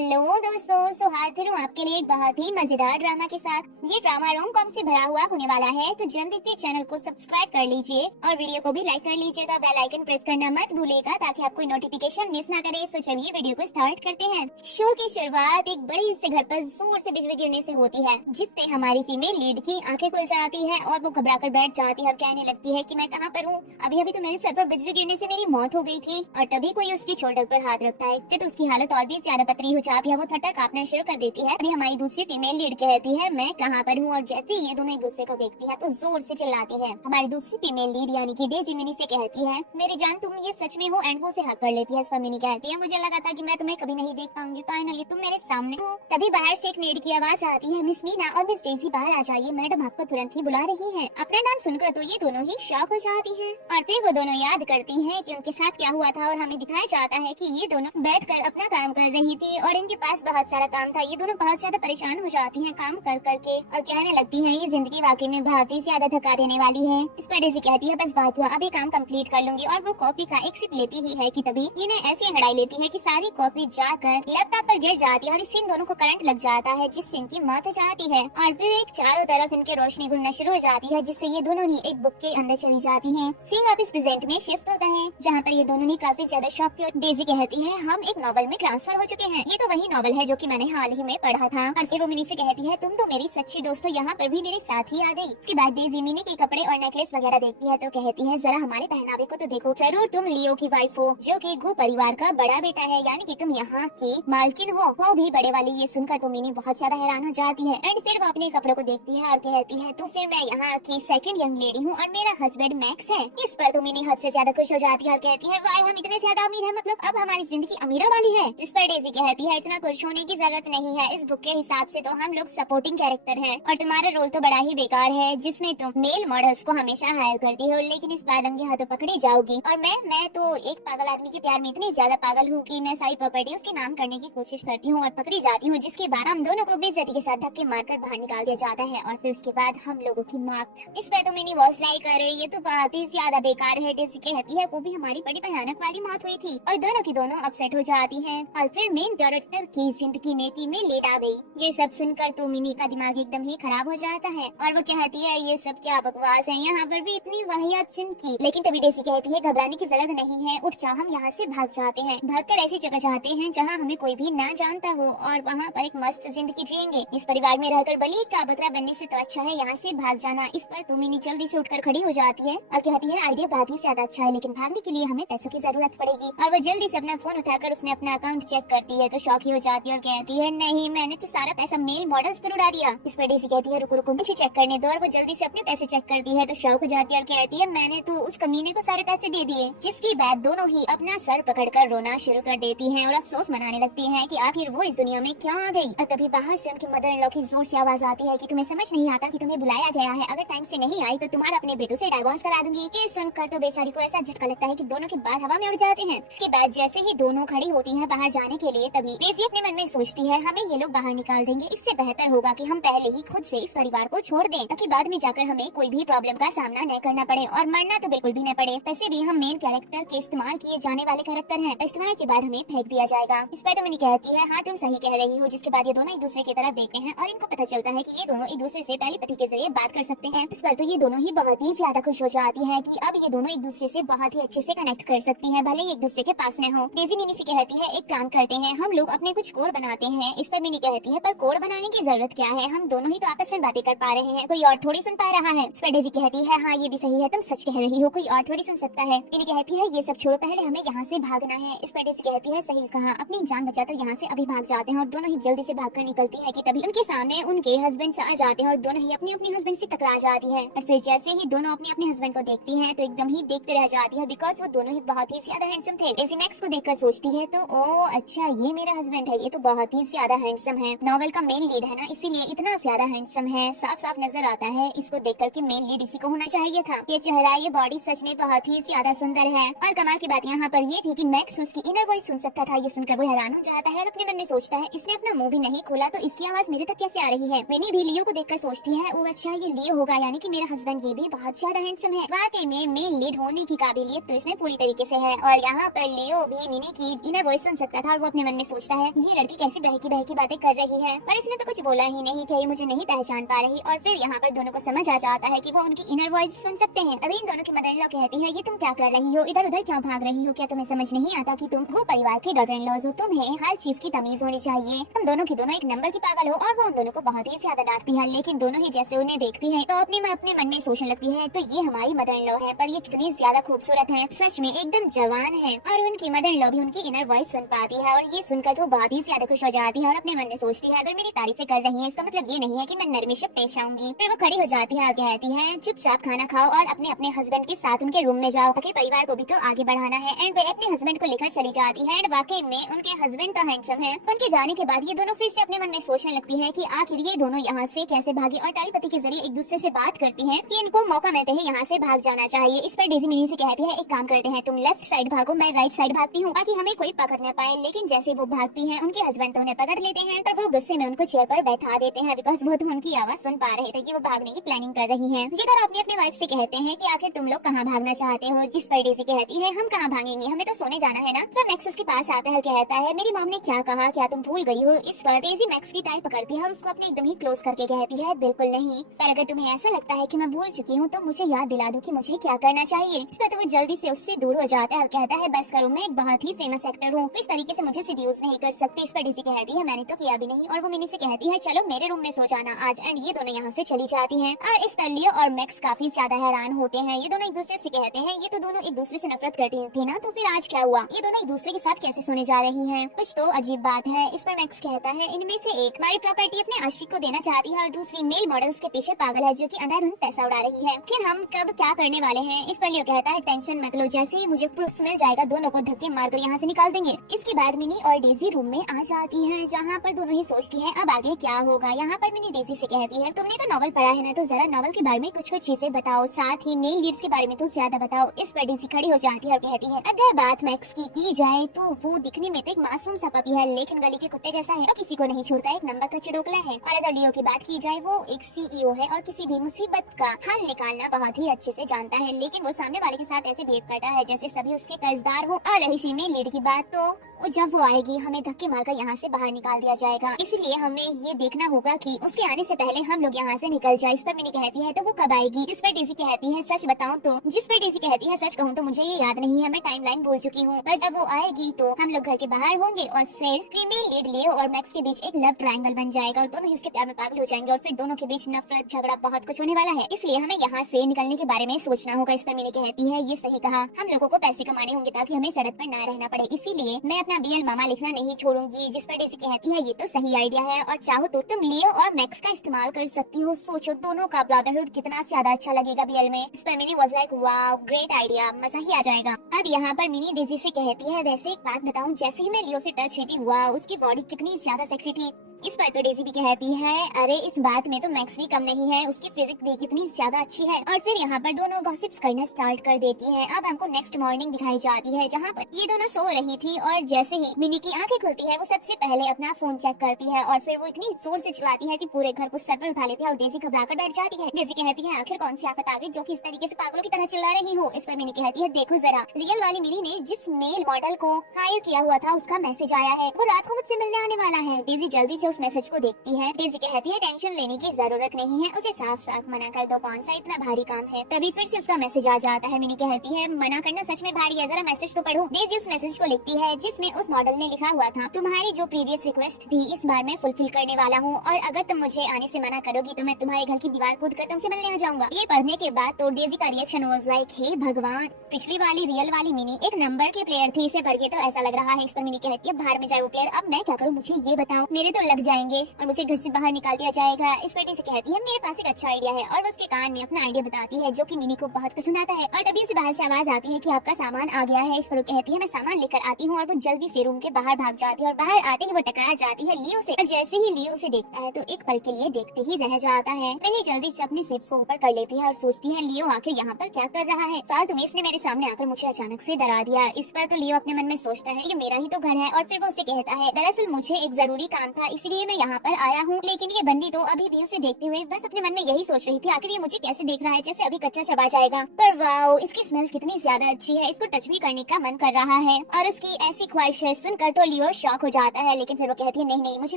Hello दोस्तों, सो हाजिर हूँ आपके लिए एक बहुत ही मजेदार ड्रामा के साथ। ये ड्रामा रोम कॉम से भरा हुआ होने वाला है, तो जल्दी से चैनल को सब्सक्राइब कर लीजिए और वीडियो को भी लाइक कर लीजिएगा। बेल आइकन प्रेस करना मत भूलिएगा ताकि आप कोई नोटिफिकेशन मिस ना करे। सो चलिए वीडियो को स्टार्ट करते हैं। शो की शुरुआत एक बड़े से घर पर जोर से बिजली गिरने से होती है, जिससे हमारी फीमेल लीड की आंखें खुल जाती है और वो घबरा कर बैठ जाती है और कहने लगती है कि मैं कहाँ पर हूँ, अभी अभी तो मेरे सर पर बिजली गिरने से मेरी मौत हो गई थी। और तभी कोई उसकी शोल्डर पर हाथ रखता है, तो उसकी हालत और भी ज्यादा पतली हो जाती है। वो थर-थर कांपना शुरू कर देती है। अभी हमारी दूसरी फीमेल लीड कहती है मैं कहाँ पर हूँ, और जैसे ही ये दोनों एक दूसरे को देखती है तो जोर से चिल्लाती है। हमारी दूसरी फीमेल लीड यानी कि डेजी मिनी से कहती है मेरी जान तुम ये सच में हो, एंड वो उसे हक कर लेती है। इस पर मिनी कहती है मुझे लगा था कि मैं तुम्हें कभी नहीं देख पाऊंगी, फाइनली तुम मेरे सामने हो। तभी बाहर से एक मेड की आवाज आती है, मिस मीना और मिस डेजी बाहर आ जाइए, मैडम आपको तुरंत ही बुला रही है। अपना नाम सुनकर तो ये दोनों ही शॉक हो जाती है और फिर वो दोनों याद करती है कि उनके साथ क्या हुआ था, और हमें दिखाया जाता है कि ये दोनों बैठ कर अपना काम कर रही थी और इनके पास बहुत सारा काम था। ये दोनों बहुत ज्यादा परेशान हो जाती हैं काम कर करके और कहने लगती हैं ये जिंदगी वाकई में बहुत ही ज्यादा थका देने वाली है। इस पर डेजी कहती है बस बात हुआ, अभी काम कंप्लीट कर लूंगी। और वो कॉफी का एक सिप लेती ही है कि तभी इन्हें ऐसी हड़ाई लेती है कि सारी कॉफी जाकर लैपटॉप पर गिर जाती है और इससे इन दोनों को करंट लग जाता है, जिससे इनकी मौत हो जाती है। और फिर एक चारों तरफ इनके रोशनी गुड़ना शुरू हो जाती है, जिससे ये दोनों ही एक बुक के अंदर चली जाती हैं। सीन ऑफिस प्रेजेंट में शिफ्ट होता है, जहाँ पर ये दोनों ही काफी ज्यादा शॉक की। डेजी कहती है हम एक नॉवल में ट्रांसफर हो चुके हैं, ये तो वही नॉवल है जो कि मैंने हाल ही में पढ़ा था। और फिर वो मिनी से कहती है तुम तो मेरी सच्ची दोस्त हो, यहाँ पर भी मेरे साथ ही आ गई। इसके बाद डेजी मिनी के कपड़े और नेकलेस वगैरह देखती है तो कहती है जरा हमारे पहनावे को तो देखो, जरूर तुम लियो की वाइफ हो जो कि गु परिवार का बड़ा बेटा है, यानी कि तुम यहाँ की मालकिन हो, वो भी बड़े वाली। ये सुनकर तो मिनी बहुत ज्यादा हैरान हो जाती है एंड फिर वो अपने कपड़ों को देखती है और कहती है तो फिर मैं यहाँ की सेकंड यंग लेडी हूँ और मेरा हस्बैंड मैक्स है। इस पर तो मिनी हद से ज्यादा खुश हो जाती है और कहती है वाह हम इतने ज्यादा अमीर है, मतलब अब हमारी जिंदगी अमीरों वाली है। जिस पर डेजी कहती है इतना खुश होने की जरूरत नहीं है, इस बुक के हिसाब से तो हम लोग सपोर्टिंग कैरेक्टर हैं और तुम्हारा रोल तो बड़ा ही बेकार है, जिसमें तुम मेल मॉडल्स को हमेशा हायर करती हो, लेकिन इस बार रंगे हाथों पकड़ी जाओगी। और मैं तो एक पागल आदमी के प्यार में इतनी ज्यादा पागल हूँ कि मैं सारी प्रॉपर्टी उसके नाम करने की कोशिश करती हूँ और पकड़ी जाती हूँ, जिसके बाद हम दोनों को बेइज्जती के साथ धक्के मारकर बाहर निकाल दिया जाता है और फिर उसके बाद हम लोगों की मौत। इस पर तो मिनी वॉइस लाइक करे ये तो बहुत ही ज्यादा बेकार है। डेजी कहती है वो भी हमारी बड़ी भयानक वाली मौत हुई थी, और दोनों की दोनों अपसेट हो जाती है। और फिर मेन कैरेक्टर की जिंदगी नेति में लेट आ गई। ये सब सुनकर तो मिनी का दिमाग एकदम ही खराब हो जाता है और वो कहती है ये सब क्या बकवास है, यहाँ पर भी इतनी वाहियात सिन की। लेकिन तभी डेजी कहती है घबराने की जरूरत नहीं है, उठ जाओ हम यहाँ से भाग जाते हैं, भागकर ऐसी जगह जाते हैं जहाँ हमें कोई भी ना जानता हो और वहाँ पर एक मस्त जिंदगी जिएंगे। इस परिवार में रहकर बलि का बकरा बनने से तो अच्छा है यहाँ से भाग जाना। इस पर तो मिनी जल्दी से उठकर खड़ी हो जाती है और कहती है आइडिया बहुत ही ज्यादा अच्छा है, लेकिन भागने के लिए हमें पैसों की जरूरत पड़ेगी। और वो जल्दी से अपना फोन उठाकर उसने अपना अकाउंट चेक करती है तो शॉक ही हो जाती है और कहती है नहीं मैंने तो सारा पैसा मेल मॉडल्स पर उड़ा दिया। इस पर डेजी कहती है रुको रुको मुझे चेक करने दो, और वो जल्दी से अपने पैसे चेक करती है तो शॉक हो जाती है और कहती है मैंने तो उस कमीने को सारे पैसे दे दिए। जिसके बाद दोनों ही अपना सर पकड़कर रोना शुरू कर देती हैं और अफसोस मनाने लगती हैं कि आखिर वो इस दुनिया में क्या आ गई। और तभी बाहर से उनकी मदर इन लॉ की जोर से आवाज आती है कि तुम्हें समझ नहीं आता कि तुम्हें बुलाया गया है, अगर टाइम से नहीं आई तो तुम्हारा अपने बेटों से डाइवोर्स करा दूंगी। ये सुनकर तो बेचारी को ऐसा झटका लगता है कि दोनों के बाल हवा में उड़ जाते हैं। इसके बाद जैसे ही दोनों खड़ी होती हैं बाहर जाने के लिए, तभी डेजी अपने मन में सोचती है हमें ये लोग बाहर निकाल देंगे, इससे बेहतर होगा कि हम पहले ही खुद से इस परिवार को छोड़ दें, ताकि बाद में जाकर हमें कोई भी प्रॉब्लम का सामना न करना पड़े और मरना तो बिल्कुल भी न पड़े। वैसे भी हम मेन कैरेक्टर के इस्तेमाल किए जाने वाले कैरेक्टर हैं, इस्तेमाल के बाद हमें फेंक दिया जाएगा। इस पर तो मिनी कहती है हाँ तुम सही कह रही हो। जिसके बाद ये दोनों एक दूसरे की तरफ देखते हैं और इनको पता चलता है कि ये दोनों एक दूसरे से टेलीपैथी के जरिए बात कर सकते हैं। इस पर तो ये दोनों ही बहुत ही ज्यादा खुश हो जाती है कि अब ये दोनों एक दूसरे से बहुत ही अच्छे से कनेक्ट कर सकती हैं, भले ही एक दूसरे के पास न हो। डेजी मिनी से कहती है एक काम करते हैं हम लोग अपने कुछ कोड बनाते हैं। इस पर मिनी कहती है पर कोड बनाने की जरूरत क्या है, हम दोनों ही तो आपस में बातें कर पा रहे हैं, कोई और थोड़ी सुन पा रहा है। इस पर डेजी कहती है हाँ ये भी सही है, तुम सच कह रही हो, कोई और थोड़ी सुन सकता है। मिनी कहती है ये सब छोड़ो, पहले हमें यहाँ से भागना है। इस पर डेजी कहती है सही कहा, अपनी जान बचाकर यहाँ से अभी भाग जाते हैं। और दोनों ही जल्दी से भागकर निकलती है कि तभी उनके सामने उनके हस्बैंड आ जाते हैं और दोनों ही अपने अपने हस्बैंड से टकरा जाती है। और फिर जैसे ही दोनों अपने अपने हस्बैंड को देखती हैं तो एकदम ही देखते रह जाती है, बिकॉज वो दोनों ही बहुत ही ज्यादा हैंडसम थे। डेजी मैक्स को देखकर सोचती है तो ओ अच्छा ये मेरा हस्बैंड है, ये तो बहुत ही ज्यादा हैंडसम है, नॉवेल का मेन लीड है ना इसीलिए इतना ज्यादा हैंडसम है, साफ साफ नजर आता है इसको देखकर कि मेन लीड इसी को होना चाहिए था। ये चेहरा ये बॉडी सच में बहुत ही ज्यादा सुंदर है। और कमाल की बात यहाँ पर ये थी कि मैक्स उसकी इनर वॉइस सुन सकता था। ये सुनकर वो हैरान हो जाता है और अपने मन में सोचता है इसने अपना मुंह भी नहीं खोला तो इसकी आवाज मेरे तक कैसे आ रही है। मिनी भी लियो को देखकर सोचती है ओ अच्छा ये लियो होगा, यानी कि मेरा हस्बैंड ये भी बहुत ज्यादा हैंडसम है। वाकई में मेन लीड होने की काबिलियत तो इसमें पूरी तरीके से है। और यहाँ पर लियो भी मिनी की इनर वॉइस सुन सकता था और वो अपने मन में सोचता है ये लड़की कैसी बहकी बहकी बातें कर रही है, पर इसने तो कुछ बोला ही नहीं, क्या ये मुझे नहीं पहचान पा रही। और फिर यहाँ पर दोनों को समझ आ जाता है कि वो उनकी इनर वॉइस सुन सकते हैं। अभी इन दोनों की मदर इन लॉ कहती है ये तुम क्या कर रही हो, इधर उधर क्यों भाग रही हो, क्या तुम्हें समझ नहीं आता कि तुम वो परिवार की डॉटर इन लॉज हो, तुम्हें हर चीज की तमीज होनी चाहिए। तुम दोनों की दोनों एक नंबर की पागल हो। और वो उन दोनों को बहुत ही ज्यादा डांटती है, लेकिन दोनों ही जैसे उन्हें देखती है तो अपने मन में सोचने लगती है तो ये हमारी मदर इन लॉ है, पर ये कितनी ज्यादा खूबसूरत है, सच में एकदम जवान है। और उनकी मदर इन लॉ भी उनकी इनर वॉइस सुन पाती है और ये सुनकर वो बहुत ही ज्यादा खुश हो जाती है और अपने मन में सोचती है अगर मेरी तारीफें कर रही है इसका मतलब ये नहीं है कि मैं नरमी से पेश आऊंगी। फिर वो खड़ी हो जाती है और कहती है चुपचाप खाना खाओ और अपने अपने हस्बैंड के साथ उनके रूम में जाओ, ताकि परिवार को भी तो आगे बढ़ाना है। एंड वो अपने हस्बैंड को लेकर चली जाती है। एंड वाकई में उनके हस्बैंड तो हैंडसम है। उनके जाने के बाद ये दोनों फिर से अपने मन में सोचने लगती है कि आखिर ये दोनों यहाँ से कैसे भागे, और टेलीपैथी के जरिए एक दूसरे से बात करती हैं कि इनको मौका मिलते ही यहाँ से भाग जाना चाहिए। इस पर डेजी मिनी से कहती है एक काम करते हैं, तुम लेफ्ट साइड भागो, मैं राइट साइड भागती हूँ, ताकि हमें कोई पकड़ न पाए। लेकिन जैसे वो भागती हैं उनके हस्बैंड तो उन्हें पकड़ लेते हैं, पर वो गुस्से में उनको चेयर पर बैठा देते हैं, बिकॉज वो तो उनकी आवाज सुन पा रहे थे कि वो भागने की प्लानिंग कर रही है। ये दोनों अपनी अपनी वाइफ से कहते हैं कि आखिर तुम लोग कहाँ भागना चाहते हो, जिस पर डेजी कहती है हम कहाँ भागेंगे, हमें तो सोने जाना है ना। तो मैक्स उसके पास आता है, कहता है मेरी मॉम ने क्या कहा, क्या तुम भूल गई हो। इस पर डेजी मैक्स की टाई पकड़ती है और उसको अपने एकदम ही क्लोज करके कहती है बिल्कुल नहीं, पर अगर तुम्हें ऐसा लगता है कि मैं भूल चुकी हूँ तो मुझे याद दिला दो कि मुझे क्या करना चाहिए। इस पर तो वो जल्दी से उससे दूर हो जाता है और कहता है बस करो, मैं एक बहुत ही फेमस एक्टर हूँ, इस तरीके से मुझे सीड्यूस नहीं कर सकती। इस पर डेजी कहती है मैंने तो किया भी नहीं, और वो मिनी से कहती है चलो मेरे रूम में सो जाना आज। एंड ये दोनों यहाँ से चली जाती हैं। और इस पर लियो और मैक्स काफी ज्यादा हैरान होते हैं। ये दोनों एक दूसरे से कहते हैं ये तो दोनों एक दूसरे से नफरत करती थी ना, तो फिर आज क्या हुआ, ये दोनों एक दूसरे के साथ कैसे सोने जा रही हैं, कुछ तो अजीब बात है। इस पर मैक्स कहता है इनमें से एक हमारी प्रॉपर्टी अपने आशिक को देना चाहती है और दूसरी मेल मॉडल्स के पीछे पागल है जो कि अंधाधुंध पैसा उड़ा रही है, फिर हम कब क्या करने वाले हैं। इस पर लियो कहता है टेंशन मत लो, जैसे ही मुझे प्रूफ मिल जाएगा दोनों को धक्के मारकर यहाँ से निकाल देंगे। इसके बाद मिनी और डेजी रूम में आ जाती है, जहाँ पर दोनों ही सोचती है अब आगे क्या होगा। यहाँ पर मिनी डेजी से कहती है तुमने तो नॉवल पढ़ा है ना, तो जरा नॉवल के बारे में कुछ चीजें बताओ, साथ ही मेल लीड्स के बारे में तो ज्यादा बताओ। इस पर डेजी खड़ी हो जाती है और कहती है अगर बात मैक्स की जाए तो वो दिखने में तो एक मासूम सा पपी है, लेकिन गली के कुत्ते जैसा है, तो किसी को नहीं छोड़ता, एक नंबर का चिड़ोकला है। और अगर लियो की बात की जाए वो एक सीईओ है और किसी भी मुसीबत का हल निकालना बहुत ही अच्छे से जानता है, लेकिन वो सामने वाले के साथ ऐसे बिहेव करता है जैसे सभी उसके कर्जदार हो। और रही सी मेल लीड की बात, तो जब वो आएगी हमें धक्के मारकर यहाँ से बाहर निकाल दिया जाएगा, इसलिए हमें ये देखना होगा कि उसके आने से पहले हम लोग यहाँ से निकल जाए। इस पर मिनी कहती है तो वो कब आएगी। जिस पर डेजी कहती है सच बताऊं तो, जिस पर डेजी कहती है सच कहूँ तो मुझे ये याद नहीं है, मैं टाइमलाइन भूल चुकी हूँ, पर जब वो आएगी तो हम लोग घर के बाहर होंगे और फिर फीमेल लीड लियो और मैक्स के बीच एक लव ट्रायंगल बन जाएगा और दोनों ही उसके प्यार में पागल हो जाएंगे और फिर दोनों के बीच नफरत झगड़ा बहुत कुछ होने वाला है, इसलिए हमें यहाँ से निकलने के बारे में सोचना होगा। इस पर मिनी कहती है ये सही कहा, हम लोगों को पैसे कमाने होंगे ताकि हमें सड़क पर न रहना पड़े, इसीलिए मैं अपना बीएल मामा लिखना नहीं छोड़ूंगी। जिस पर डेजी कहती है ये तो सही आइडिया है और चाहो तो तुम लियो और मैक्स का इस्तेमाल कर सकती हो, सोचो दोनों का ब्रदरहुड कितना ज्यादा अच्छा लगेगा बीएल में। इस पर mini was like wow great idea, मजा ही आ जाएगा। अब यहाँ पर मिनी डेजी से कहती है वैसे एक बात बताऊं, जैसे ही मैं लियो से टच हुई थी वाओ उसकी बॉडी कितनी ज्यादा सेक्सी थी। इस पर तो डेजी भी कहती है अरे इस बात में तो मैक्स भी कम नहीं है, उसकी फिजिक्स भी कितनी ज्यादा अच्छी है। और फिर यहाँ पर दोनों गॉसिप्स करना स्टार्ट कर देती है। अब हमको नेक्स्ट मॉर्निंग दिखाई जाती है जहाँ पर ये दोनों सो रही थी और जैसे ही मिनी की आंखें खुलती है वो सबसे पहले अपना फोन चेक करती है और फिर वो इतनी जोर से चिल्लाती है कि पूरे घर को सर पर उठा लेती है और डेजी घबराकर बैठ जाती है। डेजी कहती है आखिर कौन सी आफत आ गई जो कि इस तरीके से पागलों की तरह चिल्ला रही हो। इस पर मिनी कहती है देखो जरा, रियल वाली मिनी ने जिस मेल मॉडल को हायर किया हुआ था उसका मैसेज आया है, वो रात को मुझसे मिलने आने वाला है। डेजी जल्दी से उस मैसेज को देखती है। डेजी कहती है टेंशन लेने की जरूरत नहीं है, उसे साफ साफ मना कर दो, कौन सा इतना भारी काम है। तभी फिर से उसका मैसेज आ जाता है। मिनी कहती है मना करना सच में भारी है, जरा मैसेज तो पढ़ो। डेजी उस मैसेज को लिखती है जिसमें उस मॉडल ने लिखा हुआ था तुम्हारी जो प्रीवियस रिक्वेस्ट थी इस बार मैं फुलफिल करने वाला हूँ और अगर तुम मुझे आने से मना करोगी तो मैं तुम्हारे घर की दीवार कूद कर तुमसे मिलने आ जाऊंगा। ये पढ़ने के बाद तो डेजी का रिएक्शन वाज लाइक हे भगवान, पिछली वाली रियल वाली मिनी एक नंबर की प्लेयर थी, इसे पढ़ के तो ऐसा लग रहा है। इस पर मिनी कहती है बाहर में जाए वो प्लेयर, अब मैं क्या करूँ मुझे ये बताओ, मेरे तो लग जाएंगे और मुझे घर से बाहर निकाल दिया जाएगा। इस पर डेजी कहती है मेरे पास एक अच्छा आइडिया है और वो उसके कान में अपना आइडिया बताती है जो कि मिनी को बहुत पसंद आता है। और तभी उसे बाहर से आवाज आती है कि आपका सामान आ गया है। इस पर वो कहती है मैं सामान लेकर आती हूँ और वो जल्दी से रूम के बाहर भाग जाती है और बाहर आते ही वो टकरा जाती है लियो से। और जैसे ही लियो से देखता है तो एक पल के लिए देखते ही रह जाता है। वही जल्दी से अपने सिप्स को ऊपर कर लेती है और सोचती है लियो आखिर यहाँ पर क्या कर रहा है, फालतू में इसने मेरे सामने आकर मुझे अचानक से डरा दिया। इस पर तो लियो अपने मन में सोचता है ये मेरा ही तो घर है और फिर वो उसे कहता है दरअसल मुझे एक जरूरी काम था, इसी इसलिए मैं यहाँ पर आया हूँ। लेकिन ये बंदी तो अभी भी उसे देखते हुए बस अपने मन में यही सोच रही थी, आखिर ये मुझे कैसे देख रहा है, जैसे अभी कच्चा चबा जाएगा। पर वाओ, इसकी स्मेल कितनी ज्यादा अच्छी है, इसको टच भी करने का मन कर रहा है। और उसकी ऐसी ख्वाहिशें सुनकर तो लियो शॉक हो जाता है, लेकिन फिर वो कहती है नहीं नहीं, मुझे